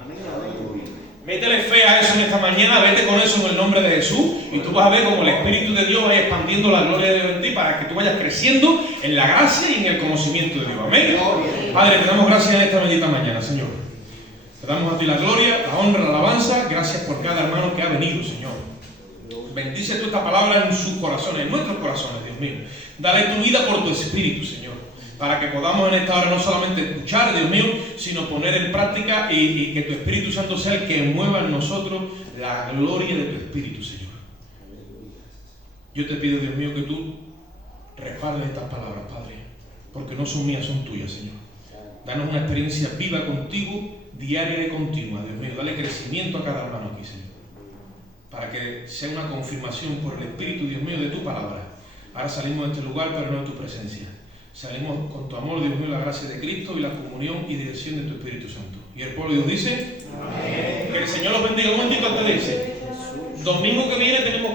Métele fe a eso en esta mañana, vete con eso en el nombre de Jesús y tú vas a ver cómo el Espíritu de Dios va expandiendo la gloria de Dios en ti para que tú vayas creciendo en la gracia y en el conocimiento de Dios. Amén. Padre, te damos gracias en esta bendita mañana, Señor. Te damos a ti la gloria, la honra, la alabanza. Gracias por cada hermano que ha venido, Señor. Bendice tú esta palabra en sus corazones, en nuestros corazones, Dios mío. Dale tu vida por tu Espíritu, Señor, para que podamos en esta hora no solamente escuchar, Dios mío, sino poner en práctica y que tu Espíritu Santo sea el que mueva en nosotros la gloria de tu Espíritu, Señor. Yo te pido, Dios mío, que tú respaldes estas palabras, Padre, porque no son mías, son tuyas, Señor. Danos una experiencia viva contigo, diaria y continua, Dios mío. Dale crecimiento a cada hermano aquí, Señor, para que sea una confirmación por el Espíritu, Dios mío, de tu palabra. Ahora salimos de este lugar, pero no de tu presencia. Salimos con tu amor, Dios mío, la gracia de Cristo y la comunión y dirección de tu Espíritu Santo. Y el pueblo de Dios dice, amén. Que el Señor los bendiga. Un momentito antes de irse. Domingo que viene tenemos